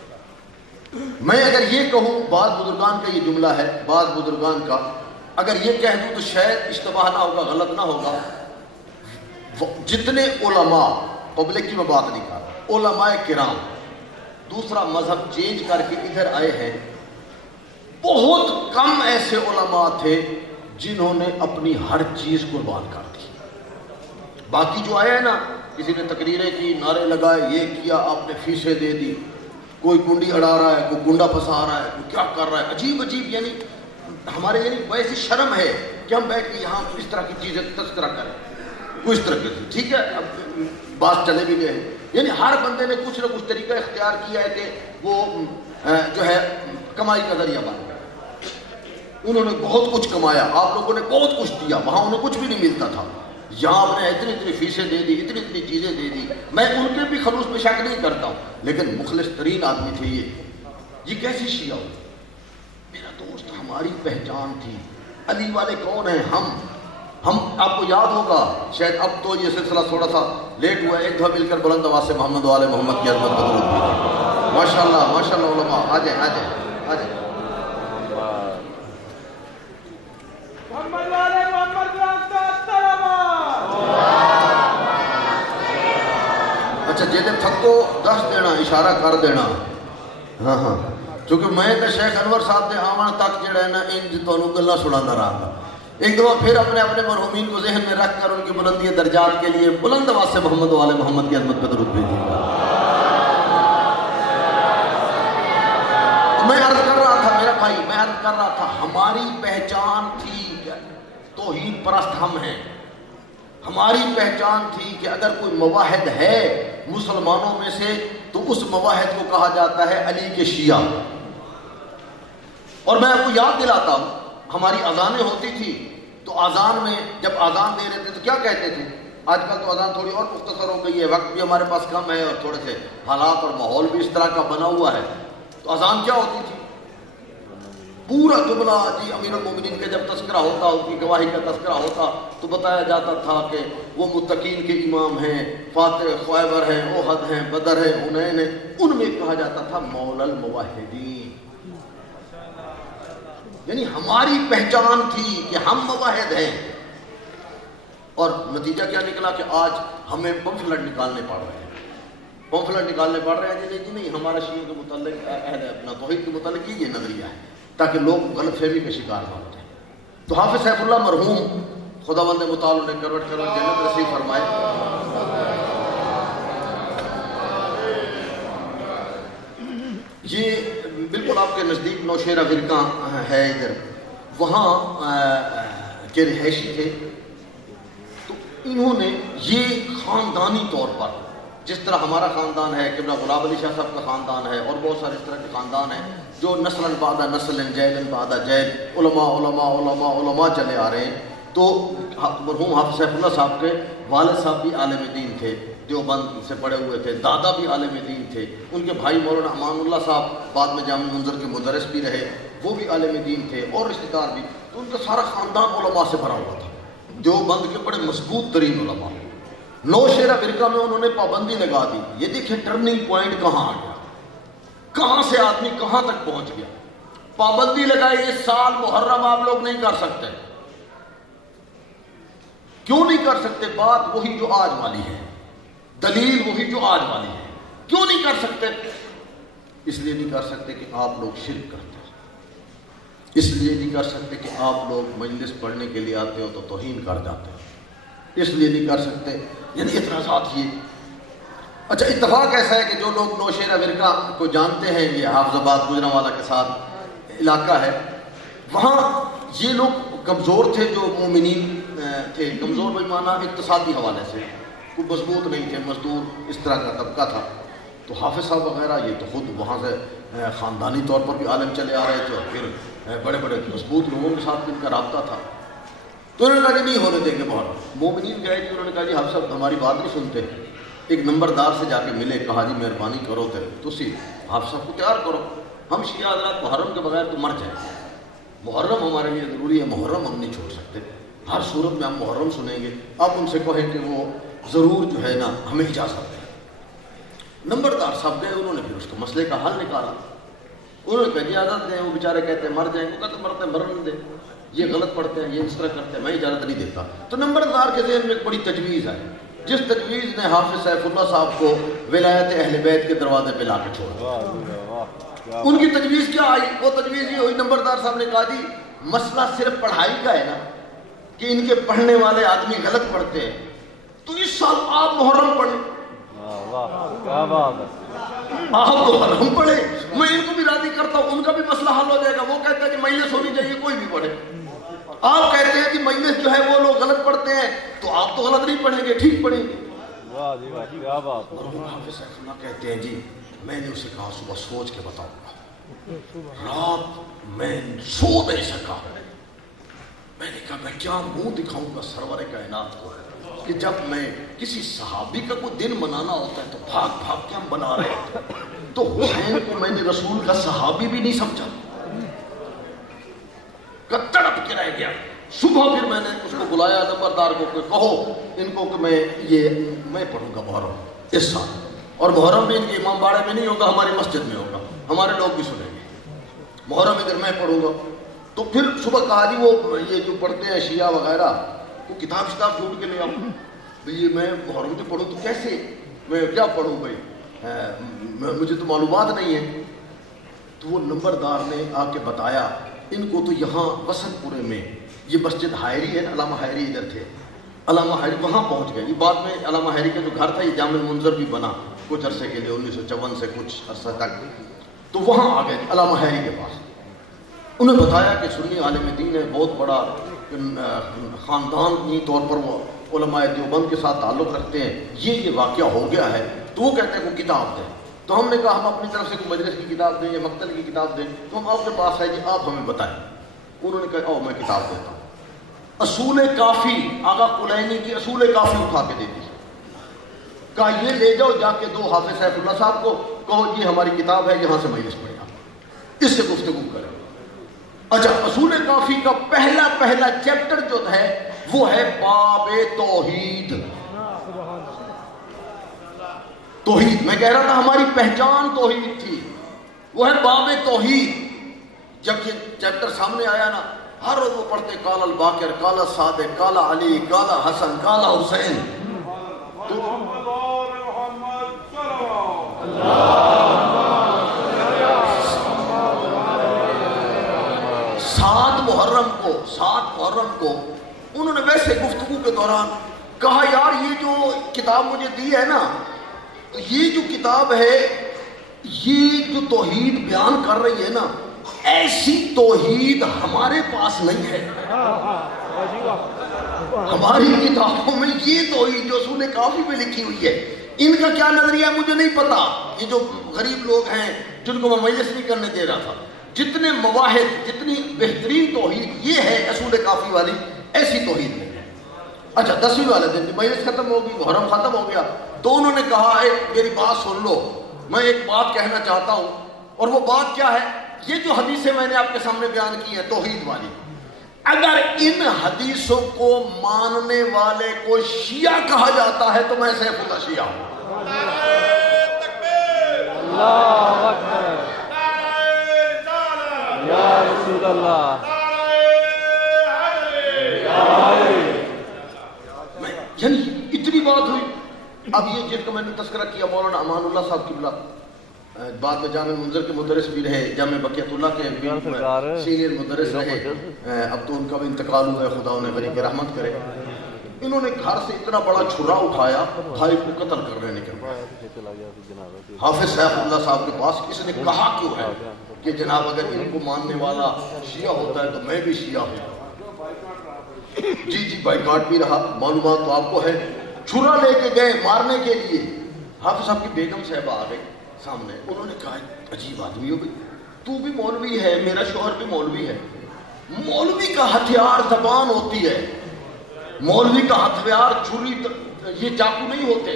میں اگر یہ کہوں، بعض بزرگان کا یہ جملہ ہے، بعض بزرگان کا، اگر یہ کہہ دوں تو شاید اشتباہ نہ ہوگا، غلط نہ ہوگا، جتنے علماء، پبلک کی میں بات نہیں کر رہا، علماء کرام دوسرا مذہب چینج کر کے ادھر آئے ہیں، بہت کم ایسے علماء تھے جنہوں نے اپنی ہر چیز قربان کر دی۔ باقی جو آئے ہیں نا، کسی نے تقریریں کی، نعرے لگائے، یہ کیا، آپ نے فیسیں دے دی، کوئی کنڈی اڑا رہا ہے، کوئی گنڈا پھنسا رہا ہے، کوئی کیا کر رہا ہے، عجیب عجیب، یعنی ہمارے یعنی ویسی شرم ہے کہ ہم بیٹھ کے یہاں اس طرح کی چیزیں تذکرہ کریں، کچھ طرح سے، ٹھیک ہے، اب بات چلے بھی گئے ہیں، یعنی ہر بندے نے کچھ نہ کچھ طریقہ اختیار کیا ہے کہ وہ جو ہے کمائی کا ذریعہ بن گیا۔ انہوں نے بہت کچھ کمایا، آپ لوگوں نے بہت کچھ دیا، وہاں انہیں کچھ بھی نہیں ملتا تھا، یہاں انہیں اتنی اتنی فیسیں دے دی، اتنی اتنی چیزیں دے دی۔ میں ان کے بھی خلوص میں شک نہیں کرتا ہوں، لیکن مخلص ترین آدمی تھے یہ کیسی شیعہ ہو؟ میرا دوست، ہماری پہچان تھی، علی والے کون ہیں؟ ہم آپ کو یاد ہوگا، شاید اب تو یہ سلسلہ تھوڑا سا لیٹ ہوا ہے، ایک دفعہ مل کر بلند آواز سے محمد و آل محمد کی عظمت پر درود بھیجیے۔ ماشاءاللہ ماشاءاللہ علماء، آ جائیں آ جائیں آ جائیں۔ محمد والے محمد اچھا جی تھکو دس دینا، اشارہ کر دینا، ہاں ہاں، کیونکہ میں تو شیخ انور صاحب کے آمن تک جڑا ہے نا انج تمہیں گلا سناتا رہا تھا۔ ایک دفعہ پھر اپنے اپنے مرحومین کو ذہن میں رکھ کر ان کی بلندی درجات کے لیے بلند آواز سے محمد و آل محمد کی عظمت پہ درود بھیجیے گا۔ تو میں عرض کر رہا تھا میرا بھائی، میں عرض کر رہا تھا ہماری پہچان تھی توحید پرست ہم ہیں، ہماری پہچان تھی کہ اگر کوئی موحد ہے مسلمانوں میں سے تو اس موحد کو کہا جاتا ہے علی کے شیعہ۔ اور میں آپ کو یاد دلاتا ہوں، ہماری اذانیں ہوتی تھی تو اذان میں جب اذان دے رہے تھے تو کیا کہتے تھے؟ آج کل تو اذان تھوڑی اور مختصر ہو گئی ہے، وقت بھی ہمارے پاس کم ہے اور تھوڑے سے حالات اور ماحول بھی اس طرح کا بنا ہوا ہے۔ تو اذان کیا ہوتی تھی؟ پورا جملہ جی امیر المومنین کا جب تذکرہ ہوتا، ان کی گواہی کا تذکرہ ہوتا تو بتایا جاتا تھا کہ وہ متقین کے امام ہیں، فاتح خیبر ہیں، احد ہیں، بدر ہیں، حنین ہیں۔ ان میں کہا جاتا تھا مولا الموحدین، یعنی ہماری پہچان تھی کہ ہم موحد ہیں۔ اور نتیجہ کیا نکلا کہ آج ہمیں پمفلٹ نکالنے پڑ رہے ہیں، پمفلٹ نکالنے پڑ رہے ہیں جی نہیں ہمارا شیعہ کے متعلق اہل اپنا توحید کے متعلق یہ نظریہ ہے، تاکہ لوگ غلط فہمی کا شکار نہ ہو جائیں۔ تو حافظ سیف اللہ مرحوم خداوند متعال نے کروڑ کروڑ جنت نصیب فرمائے، یہ بالکل آپ کے نزدیک نوشیرہ فرقہ ہے ادھر، وہاں کے رہائشی تھے۔ تو انہوں نے یہ خاندانی طور پر جس طرح ہمارا خاندان ہے، قبلہ غلام علی شاہ صاحب کا خاندان ہے اور بہت سارے اس طرح کے خاندان ہیں جو نسل بعد نسل جیل بعد جیل علماء علماء علماء علماء چلے آ رہے ہیں۔ تو مرحوم حافظ سیف اللہ صاحب کے والد صاحب بھی عالم دین تھے، دیوبند سے پڑھے ہوئے تھے، دادا بھی عالم دین تھے، ان کے بھائی مولانا امان اللہ صاحب بعد میں جامع منظر کے مدرس بھی رہے، وہ بھی عالم دین تھے اور رشتہ دار بھی۔ تو ان کا سارا خاندان علماء سے بھرا ہوا تھا، دیوبند کے بڑے مضبوط ترین علماء۔ نوشیرہ فرقہ میں انہوں نے پابندی لگا دی۔ یہ دیکھیں ٹرننگ پوائنٹ کہاں آ گیا، کہاں سے آدمی کہاں تک پہنچ گیا۔ پابندی لگائی اس سال محرم آپ لوگ نہیں کر سکتے۔ کیوں نہیں کر سکتے؟ بات وہی جو آج والی ہے، دلیل وہی جو آج والی ہے۔ کیوں نہیں کر سکتے؟ اس لیے نہیں کر سکتے کہ آپ لوگ شرک کرتے ہیں، اس لیے نہیں کر سکتے کہ آپ لوگ مجلس پڑھنے کے لیے آتے ہو تو توہین کر جاتے ہیں، اس لیے نہیں کر سکتے، یعنی اعتراضات یہ۔ اچھا اتفاق ایسا ہے کہ جو لوگ نوشیرہ فرقہ کو جانتے ہیں، یہ حافظ آباد گجرانوالہ کے ساتھ علاقہ ہے، وہاں یہ لوگ کمزور تھے، جو مومنین تھے، کمزور بمعنی اقتصادی حوالے سے کوئی مضبوط نہیں تھے، مزدور اس طرح کا طبقہ تھا۔ تو حافظ صاحب وغیرہ یہ تو خود وہاں سے خاندانی طور پر بھی عالم چلے آ رہے تھے اور پھر بڑے بڑے مضبوط لوگوں کے ساتھ ان کا رابطہ تھا۔ تو انہوں نے کہا کہ نہیں ہونے دیں گے بہت۔ مومنین گئے جی، انہوں نے کہا جی حافظ صاحب ہماری بات نہیں سنتے۔ ایک نمبردار سے جا کے ملے، کہا جی مہربانی کرو تو حافظ صاحب کو تیار کرو، ہم شیعہ حضرات محرم کے بغیر تو مر جائیں، محرم ہمارے لیے ضروری ہے، محرم ہم نہیں چھوڑ سکتے، ہر صورت میں ہم محرم سنیں گے۔ آپ ان سے کہیں کہ وہ ضرور جو ہے نا ہمیں اجازت دیں۔ نمبردار صاحب گئے، انہوں نے پھر اس کو مسئلے کا حل نکالا۔ انہوں نے کہا جی اجازت دیں، وہ بیچارے کہتے ہیں مر جائیں گے، کہتے مرتے مرن دیں، یہ غلط پڑھتے ہیں، یہ اس طرح کرتے ہیں، میں اجازت نہیں دیتا۔ تو نمبردار کے ذہن میں ایک بڑی تجویز ہے، جس تجویز نے حافظ سیف اللہ صاحب کو ولایت اہل بیت کے دروازے پہ لا کے چھوڑا۔ ان کی تجویز کیا آئی؟ وہ تجویز یہ ہوئی، نمبردار صاحب نے کہا جی مسئلہ صرف پڑھائی کا ہے نا، کہ ان کے پڑھنے والے آدمی غلط پڑھتے ہیں، تو اس سال آپ محرم پڑھیں، آپ محرم پڑھیں، میں ان کو بھی راضی کرتا ہوں، ان کا بھی مسئلہ حل ہو جائے گا۔ وہ کہتا ہے کہ مجلس ہونی چاہیے، کوئی بھی پڑھے۔ آپ کہتے ہیں کہ مجلس جو ہے وہ لوگ غلط پڑھتے ہیں، تو آپ تو غلط نہیں پڑھیں گے، ٹھیک پڑھیں گے۔ حافظ سیف اللہ کہتے ہیں جی میں نے اسے کہا صبح سوچ کے بتاؤں گا، رات میں سو نہیں سکا، میں نے کہا میں کیا منہ دکھاؤں گا سرور کائنات کو کہ جب میں کسی صحابی کا کوئی دن منانا ہوتا ہے تو بھاگ بھاگ کے ہم بنا رہے ہیں، تو حسین کو میں نے رسول کا صحابی بھی نہیں سمجھا، تڑپ کے رہ گیا۔ صبح پھر میں نے اس کو بلایا، نمبردار کو کہ کہو ان کو کہ میں پڑھوں گا محرم اس سال، اور محرم بھی ان کے امام باڑے میں نہیں ہوگا، ہماری مسجد میں ہوگا، ہمارے لوگ بھی سنیں گے، محرم ادھر میں پڑھوں گا۔ تو پھر صبح کہا جی وہ یہ جو پڑھتے ہیں شیعہ وغیرہ وہ کتاب شتاب ڈھونڈ کے لے آؤں، بھئی میں محرم سے پڑھوں تو کیسے، میں کیا پڑھوں بھائی، مجھے تو معلومات نہیں ہے۔ تو وہ نمبردار نے آ کے بتایا ان کو، تو یہاں وسط پورے میں یہ مسجد حائری ہے، علامہ حائری ادھر تھے، علامہ حائری وہاں پہنچ گئے۔ یہ بعد میں علامہ حائری کا جو گھر تھا یہ جامع منظر بھی بنا کچھ عرصے کے لیے، 1954 سے کچھ عرصہ تک۔ تو وہاں آ گئے علامہ حیری کے پاس. انہیں بتایا کہ سنی عالم دین ہے, بہت بڑا خاندانی طور پر وہ علماء دیوبند کے ساتھ تعلق رکھتے ہیں, یہ واقعہ ہو گیا ہے. تو وہ کہتے ہیں کوئی کتاب دیں. تو ہم نے کہا ہم اپنی طرف سے کوئی مجلس کی کتاب دیں یا مقتل کی کتاب دیں, تو ہم آپ کے پاس آئے جی آپ ہمیں بتائیں. انہوں نے کہا میں کتاب دیتا ہوں. اصول کافی آغا کلینی کی اصول کافی اٹھا کے دیتی. کہا یہ لے جاؤ جا کے دو حافظ سیف اللہ صاحب کو, کہو یہ ہماری کتاب ہے, یہاں سے مجلس پڑھیں, اس سے گفتگو کریں. اچھا, اصول کافی کا پہلا چیپٹر جو ہے وہ ہے باب توحید. توحید میں کہہ رہا تھا ہماری پہچان توحید تھی, وہ ہے باب توحید. جب یہ چیپٹر سامنے آیا نا, ہر روز وہ پڑھتے قال الباقر, قال الصادق, قال علی, قال حسن, قال حسین. سات محرم کو انہوں نے ویسے گفتگو کے دوران کہا یار یہ جو کتاب مجھے دی ہے نا, تو یہ جو کتاب ہے یہ جو توحید بیان کر رہی ہے نا, ایسی توحید ہمارے پاس نہیں ہے. ہماری کتابوں میں یہ توحید جو اصول کافی میں لکھی ہوئی ہے, ان کا کیا نظریہ ہے مجھے نہیں پتا. یہ جو غریب لوگ ہیں جن کو میں مجلس نہیں کرنے دے رہا تھا, جتنے مواحد, جتنی بہترین توحید یہ ہے اصول کافی والی, ایسی توحید نہیں ہے. اچھا, 10ویں والے دن مجلس ختم ہوگی, محرم ختم ہو گیا, تو انہوں نے کہا میری بات سن لو, میں ایک بات کہنا چاہتا ہوں. اور وہ بات کیا ہے, یہ جو حدیثیں میں نے آپ کے سامنے بیان کی ہیں توحید والی, اگر ان حدیثوں کو ماننے والے کو شیعہ کہا جاتا ہے تو میں سیف اللہ شیعہ ہوں. اللہ اکبر, یا رسول اللہ, یعنی اتنی بات ہوئی. اب یہ جن کا میں نے تذکرہ کیا مولانا امان اللہ صاحب قبلہ, بعد میں جامع منظر کے مدرس بھی رہے, جامع بقیت اللہ کے سینئر مدرس رہے, اب تو ان کا بھی انتقال ہوا ہے, خدا انہیں بری کے رحمت کرے. انہوں نے گھر سے اتنا بڑا چھرا اٹھایا, بھائی کو قتل کرنے نکل حافظ سیف اللہ صاحب کے پاس. اس نے کہا کیوں ہے کہ جناب اگر ان کو ماننے والا شیعہ ہوتا ہے تو میں بھی شیعہ ہوں. جی بائیکاٹ بھی رہا, معلومات تو آپ کو ہے. چھرا لے کے گئے مارنے کے لیے, حافظ صاحب کی بیگم صاحبہ آ گئی سامنے. انہوں نے کہا عجیب آدمی ہو گئی, تو بھی مولوی ہے, میرا شوہر بھی مولوی ہے. مولوی کا ہتھیار زبان ہوتی ہے, مولوی کا ہتھیار چھری, یہ چاقو نہیں ہوتے.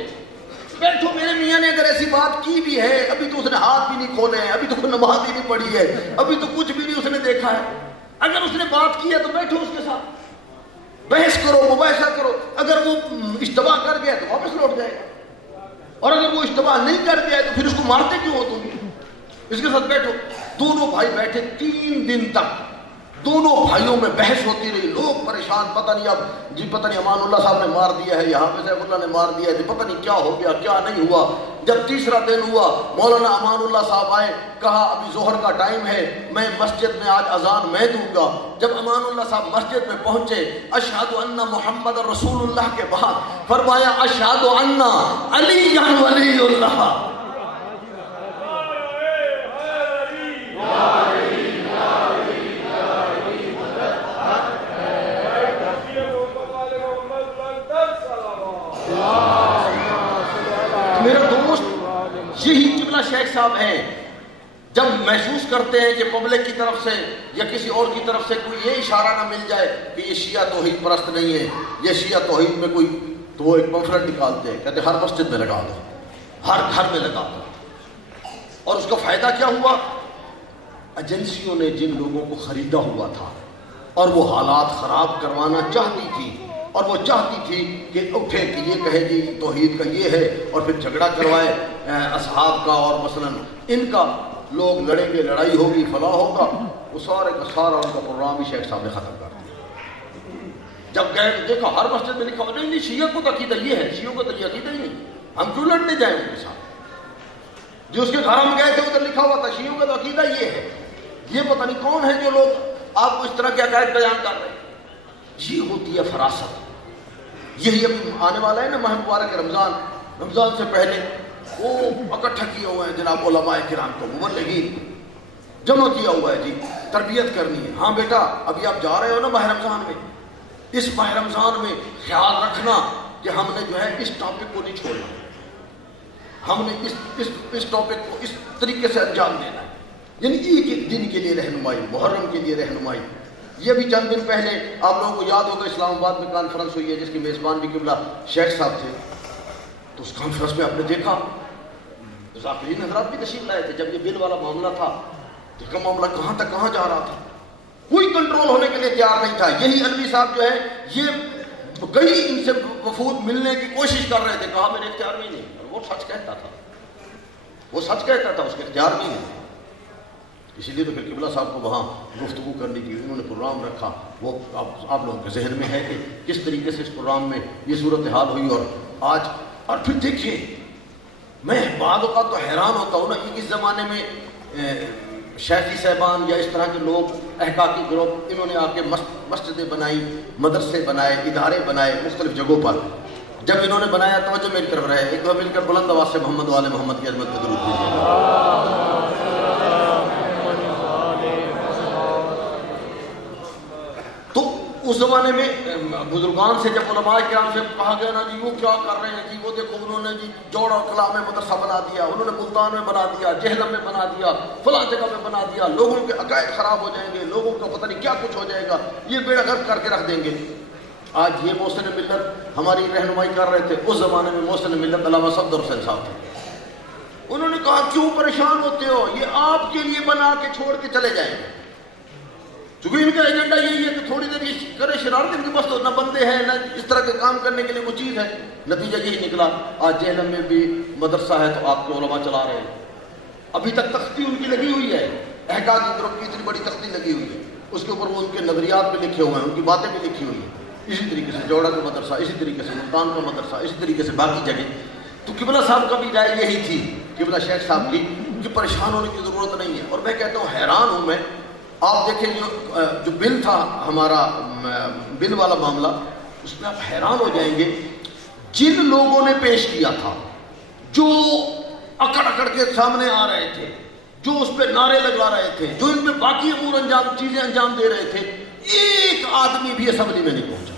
بیٹھو, میرے میاں نے اگر ایسی بات کی بھی ہے, ابھی تو اس نے ہاتھ بھی نہیں کھولے ہیں, ابھی تو کوئی نماز ہی نہیں پڑھی ہے, ابھی تو کچھ بھی نہیں اس نے دیکھا ہے. اگر اس نے بات کی ہے تو بیٹھو اس کے ساتھ, بحث کرو, مباحثہ کرو. اگر وہ اشتباہ کر گیا تو واپس لوٹ جائے گا, اور اگر وہ اشتباہ نہیں کر گیا تو پھر اس کو مارتے کیوں ہو تم؟ اس کے ساتھ بیٹھو. دونوں بھائی بیٹھے 3 دن تک, دونوں بھائیوں میں بحث ہوتی رہی. لوگ پریشان, پتہ نہیں اب جی پتہ نہیں امان اللہ صاحب نے مار دیا ہے, یہاں پہ سیف اللہ نے مار دیا ہے, پتہ نہیں کیا ہو گیا کیا نہیں ہوا. جب تیسرا دن ہوا, مولانا امان اللہ صاحب آئے, کہا ابھی ظہر کا ٹائم ہے, میں مسجد میں آج اذان میں دوں گا. جب امان اللہ صاحب مسجد میں پہنچے, اشہد ان محمد رسول اللہ کے بعد فرمایا اشہد ان علی ولی اللہ. میرے دوست یہی قبلہ شیخ صاحب ہیں, جب محسوس کرتے ہیں کہ پبلک کی طرف سے یا کسی اور کی طرف سے کوئی یہ اشارہ نہ مل جائے کہ یہ شیعہ توحید پرست نہیں ہے, یہ شیعہ توحید میں کوئی, تو وہ ایک پمفلٹ نکالتے ہیں, کہتے ہیں ہر مسجد میں لگا دو, ہر گھر میں لگا دو. اور اس کا فائدہ کیا ہوا, ایجنسیوں نے جن لوگوں کو خریدا ہوا تھا اور وہ حالات خراب کروانا چاہتی تھی, اور وہ چاہتی تھی کہ اٹھے کہ یہ کہے جی توحید کا یہ ہے, اور پھر جھگڑا کروائے اصحاب کا, اور مثلا ان کا, لوگ لڑیں گے, لڑائی ہوگی, فلاح ہوگا. وہ سارے کا سارا ان کا پروگرام ہی شیخ صاحب نے ختم کر دیا. جب گئے تو دیکھا ہر مسجد میں لکھا ہوا, نہیں شیعہ کو تو عقیدہ یہ ہے, شیعوں کو تو یہ عقیدہ ہی نہیں, ہم کیوں لڑنے جائیں ان کے ساتھ. جو اس کے گھر ہم گئے تھے ادھر لکھا ہوا تھا شیعوں کا تو عقیدہ یہ ہے. یہ پتہ نہیں کون ہے جو لوگ آپ کو اس طرح کے عقائد بیان کر رہے ہیں. یہ ہوتی ہے فراست. یہی ابھی آنے والا ہے نا ماہ مبارک رمضان, رمضان سے پہلے وہ اکٹھا کیے ہوئے ہیں جناب علماء کرام کو, مبلغین, جمع کیا ہوا ہے جی، تربیت کرنی ہے. ہاں بیٹا ابھی آپ جا رہے ہو نا ماہ رمضان میں، اس ماہ رمضان میں خیال رکھنا کہ ہم نے جو ہے اس ٹاپک کو نہیں چھوڑنا، ہم نے اس ٹاپک کو اس طریقے سے انجام دینا ہے. یعنی ایک ایک دن کے لیے رہنمائی، محرم کے لیے رہنمائی. یہ بھی چند دن پہلے آپ لوگوں کو یاد ہوگا اسلام آباد میں کانفرنس ہوئی ہے جس کے میزبان بھی قبلہ شیخ صاحب تھے. تو اس کانفرنس میں آپ نے دیکھا ذاکرین حضرات بھی تشریف لائے تھے. جب یہ بل والا معاملہ تھا دیکھا معاملہ کہاں تک کہاں جا رہا تھا، کوئی کنٹرول ہونے کے لیے تیار نہیں تھا. یہی علوی صاحب جو ہے یہ کئی ان سے وفود ملنے کی کوشش کر رہے تھے، کہا میرے اختیار میں ہی نہیں. اور وہ سچ کہتا تھا، وہ سچ کہتا تھا، اس کے اختیار میں ہی نہیں. اسی لیے تو پھر قبلہ صاحب کو وہاں گفتگو کرنے کی انہوں نے پروگرام رکھا. وہ آپ لوگوں کے ذہن میں ہے کہ کس طریقے سے اس پروگرام میں یہ صورتحال ہوئی. اور پھر دیکھیے میں بعض اوقات تو حیران ہوتا ہوں نا کہ اس زمانے میں شیخی صاحبان یا اس طرح کے لوگ احقاقی گروپ انہوں نے آ کے مسجدیں بنائی، مدرسے بنائے، ادارے بنائے مختلف جگہوں پر. جب انہوں نے بنایا توجہ میری طرف رہے، ایک دو مل کر بلند آواز سے محمد والے محمد کی عظمت پہ درود دیجیے. تو اس زمانے میں بزرگان سے جب علماء کرام سے کہا گیا نا جی وہ کیا کر رہے ہیں جی، وہ دیکھو انہوں نے جی جوڑ اور کلا میں مدرسہ بنا دیا، انہوں نے ملتان میں بنا دیا، جہلم میں بنا دیا، فلاں جگہ میں بنا دیا، لوگوں کے عقائد خراب ہو جائیں گے، لوگوں کا پتہ نہیں کیا کچھ ہو جائے گا، یہ بیڑا غرق کر کے رکھ دیں گے. آج یہ محسن ملت ہماری رہنمائی کر رہے تھے. اس زمانے میں محسن ملت علامہ صفدر حسین صاحب تھے. انہوں نے کہا کیوں پریشان ہوتے ہو، یہ آپ کے لیے بنا کے چھوڑ کے چلے جائیں گے. چونکہ ان کا ایجنڈا یہی ہے کہ تھوڑی دیر یہ کرے شرارت، ان کے پاس تو نہ بندے ہیں نہ اس طرح کے کام کرنے کے لیے کوئی چیز ہے. نتیجہ یہی نکلا آج جہلم میں بھی مدرسہ ہے تو آپ کے علماء چلا رہے ہیں. ابھی تک تختی ان کی لگی ہوئی ہے، احقاقی گروپ کی اتنی بڑی تختی لگی ہوئی ہے، اس کے اوپر وہ ان کے نظریات بھی لکھے ہوئے ہیں، ان کی باتیں بھی لکھی ہوئی ہیں. اسی طریقے سے جوڑا کا مدرسہ، اسی طریقے سے ملتان کا مدرسہ، اسی طریقے سے باقی جگہ. تو قبلہ صاحب کا بھی رائے یہی تھی، قبلہ شیخ صاحب کی، کہ پریشان ہونے کی ضرورت نہیں ہے. اور میں کہتا ہوں حیران ہوں میں، آپ دیکھیں جو بل تھا ہمارا بل والا معاملہ، اس میں آپ حیران ہو جائیں گے جن لوگوں نے پیش کیا تھا، جو اکڑ اکڑ کے سامنے آ رہے تھے، جو اس پہ نعرے لگا رہے تھے، جو ان پہ باقی امور چیزیں انجام دے رہے تھے، ایک آدمی بھی اسمبلی میں نہیں پہنچا.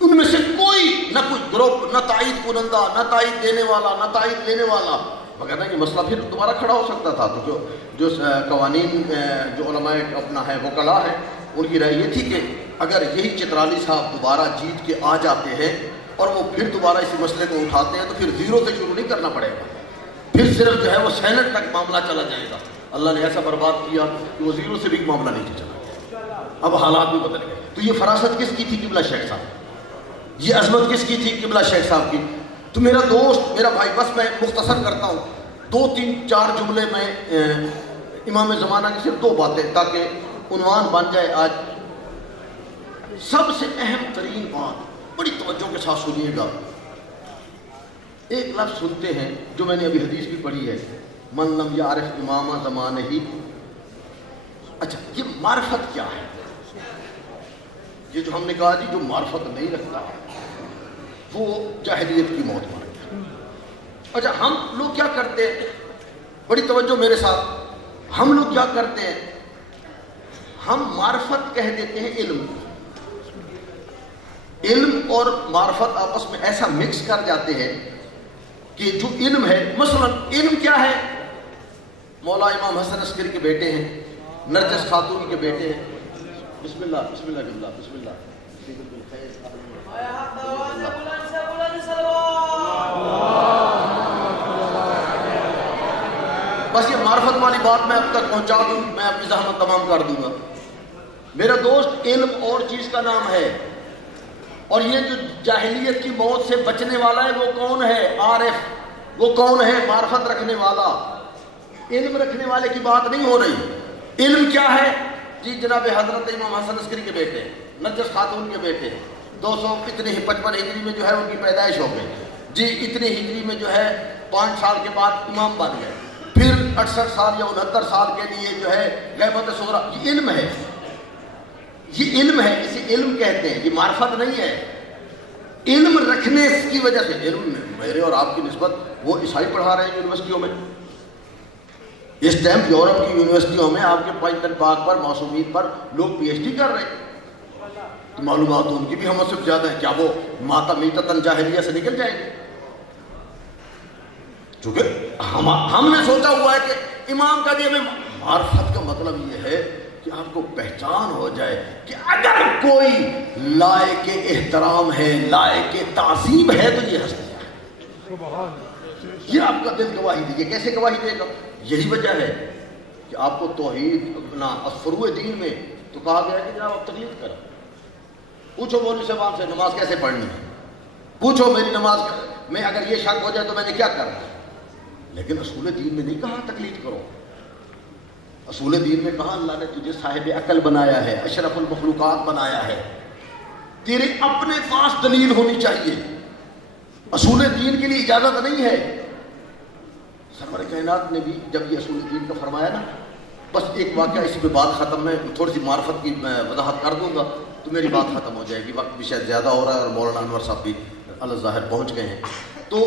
ان میں سے کوئی نہ کوئی گروپ، نہ تائید کنندہ، نہ تائید دینے والا، نہ تائید لینے والا. مگر نہ یہ مسئلہ پھر دوبارہ کھڑا ہو سکتا تھا. تو جو قوانین جو علماء اپنا ہے وکلا ہے، ان کی رائے یہ تھی کہ اگر یہی چترالی صاحب دوبارہ جیت کے آ جاتے ہیں اور وہ پھر دوبارہ اسی مسئلے کو اٹھاتے ہیں تو پھر زیرو سے شروع نہیں کرنا پڑے گا، پھر صرف جو ہے وہ سینٹ تک معاملہ چلا جائے گا. اللہ نے ایسا برباد کیا کہ وہ زیرو سے بھی معاملہ نہیں چلا. اب حالات بھی بدل گئے. تو یہ فراست کس کی تھی؟ قبلہ شیخ صاحب. یہ عظمت کس کی تھی؟ قبلہ شیخ صاحب کی. تو میرا دوست، میرا بھائی، بس میں مختصر کرتا ہوں، 2-3-4 جملے میں امام زمانہ کی صرف 2 باتیں تاکہ عنوان بن جائے. آج سب سے اہم ترین بات، بڑی توجہ کے ساتھ سنیے گا. ایک لفظ سنتے ہیں جو میں نے ابھی حدیث بھی پڑھی ہے، من لم یعرف امام زمانہ ہی. اچھا یہ معرفت کیا ہے؟ یہ جو ہم نے کہا جی جو معرفت نہیں رکھتا وہ جاہلیت کی موت مر گیا. اچھا ہم لوگ کیا کرتے ہیں، بڑی توجہ میرے ساتھ، ہم لوگ کیا کرتے ہیں، ہم معرفت کہہ دیتے ہیں علم. علم اور معرفت آپس میں ایسا مکس کر جاتے ہیں کہ جو علم ہے، مثلا علم کیا ہے، مولا امام حسن عسکری کے بیٹے ہیں، نرجس خاتون کے بیٹے ہیں. بسم اللہ بسم اللہ جملہ بسم اللہ. بس یہ معرفت والی بات میں اب تک پہنچا دوں، میں اپنی زحمت تمام کر دوں گا. میرا دوست علم اور چیز کا نام ہے، اور یہ جو جاہلیت کی موت سے بچنے والا ہے وہ کون ہے؟ عارف. وہ کون ہے؟ معرفت رکھنے والا. علم رکھنے والے کی بات نہیں ہو رہی. علم کیا ہے جی؟ جناب حضرت امام حسن عسکری کے بیٹے، نرجس خاتون کے بیٹے، 255 ہجری میں جو ہے ان کی پیدائش ہو گئی جی. اتنی ہجری میں جو ہے 5 سال کے بعد امام بن گئے. پھر 68 سال یا 69 سال کے لیے جو ہے غیبت صغریٰ. یہ علم ہے، یہ علم ہے، اسے علم کہتے ہیں. یہ معرفت نہیں ہے. علم رکھنے کی وجہ سے، علم میرے اور آپ کی نسبت وہ عیسائی پڑھا رہے ہیں یونیورسٹیوں میں، اس ٹائم یورپ کی یونیورسٹیوں میں آپ کے پنجتن پاک پر، معصومیت پر لوگ پی ایچ ڈی کر رہے ہیں، تو معلومات ان کی بھی ہم سے زیادہ ہیں. کیا وہ ماتا میتتن جاہلیہ سے نکل جائیں گے؟ چونکہ ہم نے سوچا ہوا ہے کہ امام کا ہمیں معرفت کا مطلب یہ ہے کہ آپ کو پہچان ہو جائے کہ اگر کوئی لائق احترام ہے، لائق تعظیم ہے تو یہ ہستی ہے. یہ آپ کا دل گواہی دیجیے. کیسے گواہی دے گا؟ یہی وجہ ہے کہ آپ کو توحید اپنا فروع دین میں تو کہا گیا ہے کہ جناب آپ تقلید کرو. پوچھو مولوی صاحب سے نماز کیسے پڑھنی ہے، پوچھو میری نماز میں اگر یہ شک ہو جائے تو میں نے کیا کرنا ہے. لیکن اصول دین میں نہیں کہا تقلید کرو. اصول دین میں کہا اللہ نے تجھے صاحب عقل بنایا ہے، اشرف المخلوقات بنایا ہے، تیرے اپنے پاس دلیل ہونی چاہیے. اصول دین کے لیے اجازت نہیں ہے. سرور کائنات نے بھی جب یہ اصول دین کا فرمایا نا، بس ایک واقعہ اسی پہ بات ختم. میں تھوڑی سی معرفت کی وضاحت کر دوں گا تو میری بات ختم ہو جائے گی. وقت بھی شاید زیادہ ہو رہا ہے اور مولانا انور صاحب بھی الظاہر پہنچ گئے ہیں. تو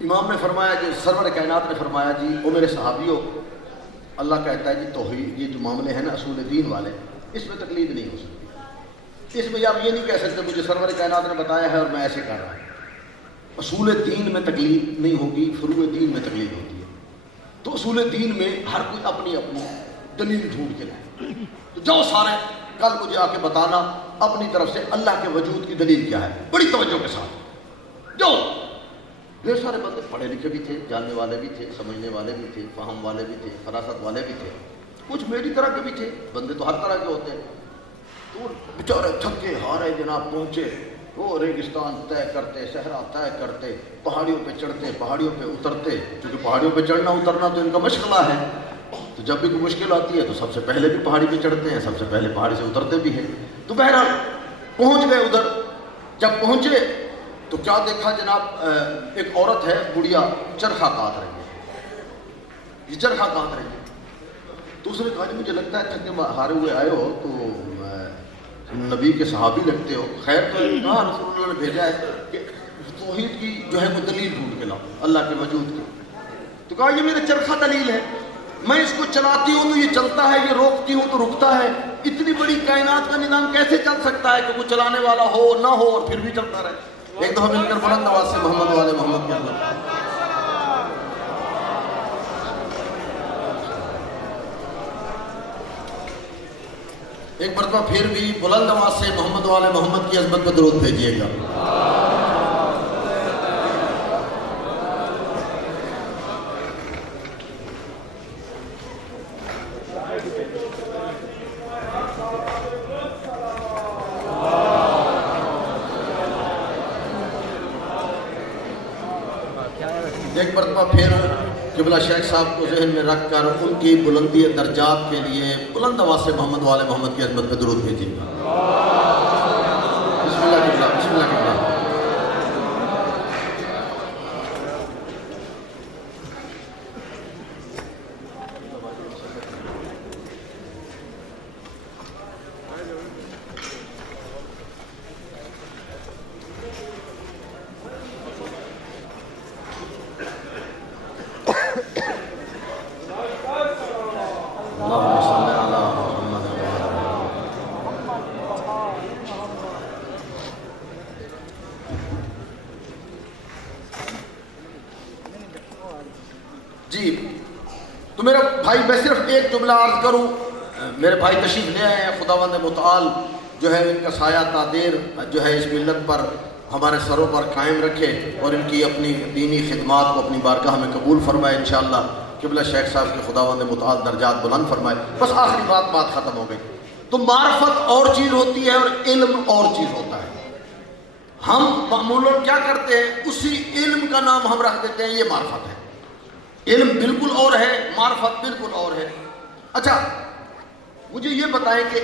امام نے فرمایا، جو سرور کائنات نے فرمایا، جی وہ میرے صحابیوں، اللہ کہتا ہے جی توحید، یہ جو معاملے ہیں نا اصول دین والے، اس میں تقلید نہیں ہو سکتی. اس میں آپ یہ نہیں کہہ سکتے مجھے سرور کائنات نے بتایا ہے اور میں ایسے کر رہا ہوں. اصول دین میں تقلید نہیں ہوگی، فروع دین میں تقلید ہوتی ہے. تو اصول دین میں ہر کوئی اپنی اپنی دلیل ڈھونڈ کے لائے. تو جاؤ سارے کل مجھے آ کے بتانا اپنی طرف سے اللہ کے وجود کی دلیل کیا ہے، بڑی توجہ کے ساتھ. جاؤ. ڈھیر سارے بندے پڑھے لکھے بھی تھے، جاننے والے بھی تھے، سمجھنے والے بھی تھے، فہم والے بھی تھے، فراست والے بھی تھے. کچھ میری طرح کے بھی تھے. بندے تو ہر طرح کے ہوتے ہیں. تو بیچارے تھکے ہارے جناب پہنچے. وہ ریگستان طے کرتے، صحرا طے کرتے، پہاڑیوں پہ چڑھتے، پہاڑیوں پہ اترتے. کیونکہ پہاڑیوں پہ چڑھنا اترنا تو ان کا مشغلہ ہے. تو جب بھی کوئی مشکل آتی ہے تو سب سے پہلے بھی پہاڑی پہ چڑھتے ہیں، سب سے پہلے پہاڑی سے اترتے بھی ہیں. تو بہرحال پہنچ گئے ادھر. جب پہنچے تو کیا دیکھا جناب، ایک عورت ہے بڑھیا، چرخا کاٹ رہی ہے. یہ چرخا کاٹ رہی ہے. تو اس نے کہا مجھے لگتا ہے تھکے ہارے ہوئے آئے ہو تو نبی کے صحابی لگتے ہو. خیر تو کہا رسول اللہ نے بھیجا ہے کہ توحید کی جو ہے وہ دلیل ڈھونڈ کے لاؤ اللہ کے وجود کی. تو کہا یہ میرا چرخا دلیل ہے، میں اس کو چلاتی ہوں تو یہ چلتا ہے، یہ روکتی ہوں تو رکتا ہے. اتنی بڑی کائنات کا نظام کیسے چل سکتا ہے کہ کوئی چلانے والا ہو نہ ہو اور پھر بھی چلتا رہے. ایک دفعہ مل کر بلند آواز سے محمد والے محمد کی حضرت. ایک مرتبہ پھر بھی بلند آواز سے محمد والے محمد کی عظمت پر درود بھیجیے گا. ایک مرتبہ پھر قبلہ شیخ صاحب کو ذہن میں رکھ کر ان کی بلندی درجات کے لیے بلند آواز سے محمد والے محمد کی عظمت پہ درود بھیجیے گا. بسم اللہ قبلہ، بسم اللہ قبلہ. جی تو میرا بھائی میں صرف ایک جملہ عرض کروں. میرے بھائی تشریف لے آئے ہیں. خداوند متعال جو ہے ان کا سایہ تادیر جو ہے اس ملت پر ہمارے سروں پر قائم رکھے اور ان کی اپنی دینی خدمات کو اپنی بارگاہ میں قبول فرمائے. انشاءاللہ قبلہ شیخ صاحب کے خداوند متعال درجات بلند فرمائے. بس آخری بات ختم ہو گئی. تو معرفت اور چیز ہوتی ہے اور علم اور چیز ہوتا ہے. ہم معمولاً کیا کرتے ہیں، اسی علم کا نام ہم رکھ دیتے ہیں یہ معرفت ہے. علم بالکل اور ہے، معرفت بالکل اور ہے. اچھا مجھے یہ بتائیں کہ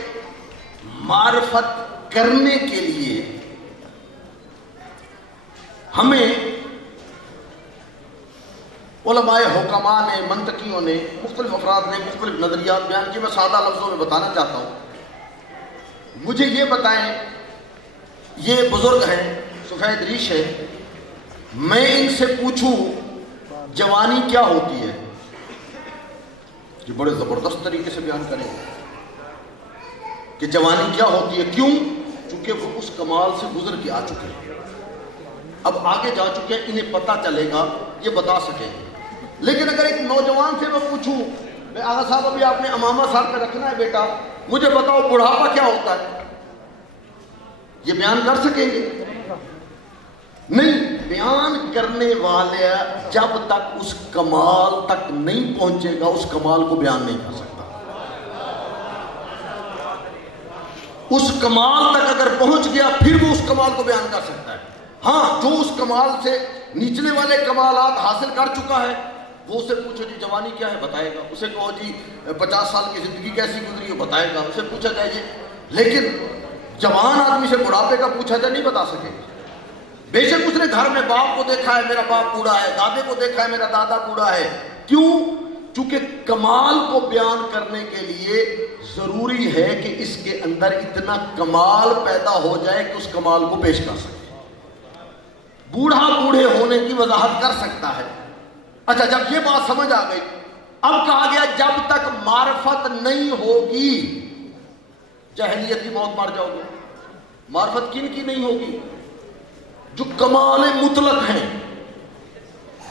معرفت کرنے کے لیے ہمیں علماء حکماء نے، منطقیوں نے، مختلف افراد نے مختلف نظریات بیان کیے. میں سادہ لفظوں میں بتانا چاہتا ہوں. مجھے یہ بتائیں، یہ بزرگ ہیں، سفید ریش ہے، میں ان سے پوچھوں جوانی کیا ہوتی ہے جو بڑے زبردست طریقے سے بیان کریں گے کہ جوانی کیا ہوتی ہے. کیوں؟ چونکہ وہ اس کمال سے گزر کے آ چکے ہیں، اب آگے جا چکے ہیں، انہیں پتہ چلے گا، یہ بتا سکیں گے. لیکن اگر ایک نوجوان سے میں پوچھوں میں آغا صاحب ابھی آپ نے امامہ صاحب پہ رکھنا ہے بیٹا، مجھے بتاؤ بڑھاپا کیا ہوتا ہے، یہ بیان کر سکیں گے؟ نہیں. بیان کرنے والے جب تک اس کمال تک نہیں پہنچے گا اس کمال کو بیان نہیں کر سکتا. اس کمال تک اگر پہنچ گیا پھر وہ اس کمال کو بیان کر سکتا ہے. ہاں جو اس کمال سے نچلے والے کمالات حاصل کر چکا ہے وہ اسے پوچھو جی جوانی کیا ہے بتائے گا، اسے کہو جی 50 سال کی زندگی کیسی گزری ہے بتائے گا، اسے پوچھا جائے جی. لیکن جوان آدمی سے بڑھاپے کا پوچھا جائے نہیں بتا سکے. بے شک اس نے گھر میں باپ کو دیکھا ہے میرا باپ بوڑھا ہے، دادے کو دیکھا ہے میرا دادا بوڑھا ہے. کیوں؟ چونکہ کمال کو بیان کرنے کے لیے ضروری ہے کہ اس کے اندر اتنا کمال پیدا ہو جائے کہ اس کمال کو پیش کر سکے. بوڑھا بوڑھے ہونے کی وضاحت کر سکتا ہے. اچھا جب یہ بات سمجھ آ گئی، اب کہا گیا جب تک معرفت نہیں ہوگی جاہلیت کی موت مر جاؤ گے. معرفت کن کی نہیں ہوگی؟ جو کمال مطلق ہیں.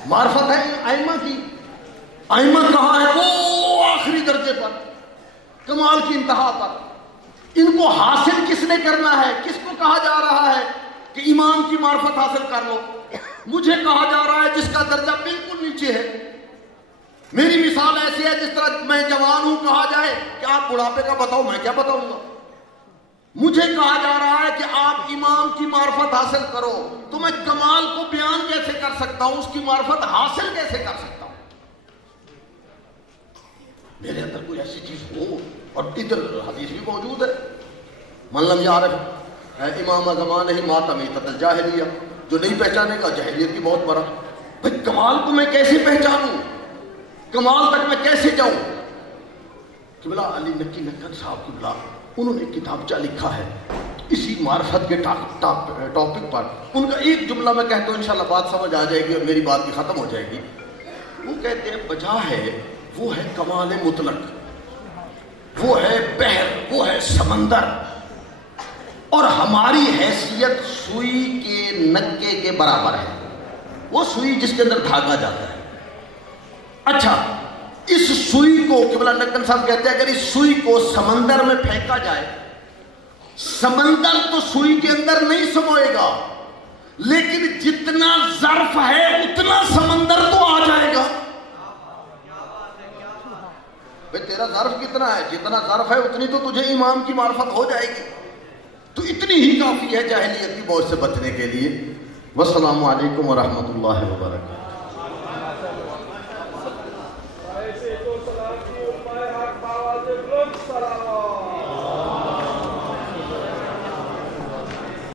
معرفت ہے ائمہ کی. ائمہ کہاں ہے؟ وہ آخری درجے پر، کمال کی انتہا پر. ان کو حاصل کس نے کرنا ہے؟ کس کو کہا جا رہا ہے کہ امام کی معرفت حاصل کر لو؟ مجھے کہا جا رہا ہے جس کا درجہ بالکل نیچے ہے. میری مثال ایسی ہے جس طرح میں جوان ہوں، کہا جائے کہ آپ بڑھاپے کا بتاؤ، میں کیا بتاؤں گا؟ مجھے کہا جا رہا ہے کہ آپ امام کی معرفت حاصل کرو، تو میں کمال کو بیان کیسے کر سکتا ہوں، اس کی معرفت حاصل کیسے کر سکتا ہوں؟ میرے اندر کوئی ایسی چیز ہو. اور ادھر حدیث بھی موجود ہے، من لم یعرف امام زمان ہی مات میتۃ الجاہلیہ، جو نہیں پہچانے گا جاہلیت کی موت مرا. بھائی کمال کو میں کیسے پہچانوں، کمال تک میں کیسے جاؤں؟ قبلہ علی نقی نکن صاحب قبلہ انہوں نے کتابچہ لکھا ہے اسی معرفت کے ٹاپک پر. ان کا ایک جملہ میں کہتا ہوں انشاءاللہ بات سمجھ آ جائے گی اور میری بات بھی ختم ہو جائے گی. وہ کہتے ہیں وجہ ہے وہ ہے کمال مطلق، وہ ہے بحر، وہ ہے سمندر، اور ہماری حیثیت سوئی کے نکے کے برابر ہے. وہ سوئی جس کے اندر دھاگا جاتا ہے. اچھا اس سوئی کو قبلہ نکن صاحب کہتے ہیں اگر اس سوئی کو سمندر میں پھینکا جائے، سمندر تو سوئی کے اندر نہیں سموئے گا، لیکن جتنا ظرف ہے اتنا سمندر تو آ جائے گا. بھئی تیرا ظرف کتنا ہے؟ جتنا ظرف ہے اتنی تو تجھے امام کی معرفت ہو جائے گی. تو اتنی ہی کافی ہے جاہلیت کی موت سے بچنے کے لیے. والسلام علیکم ورحمۃ اللہ وبرکاتہ.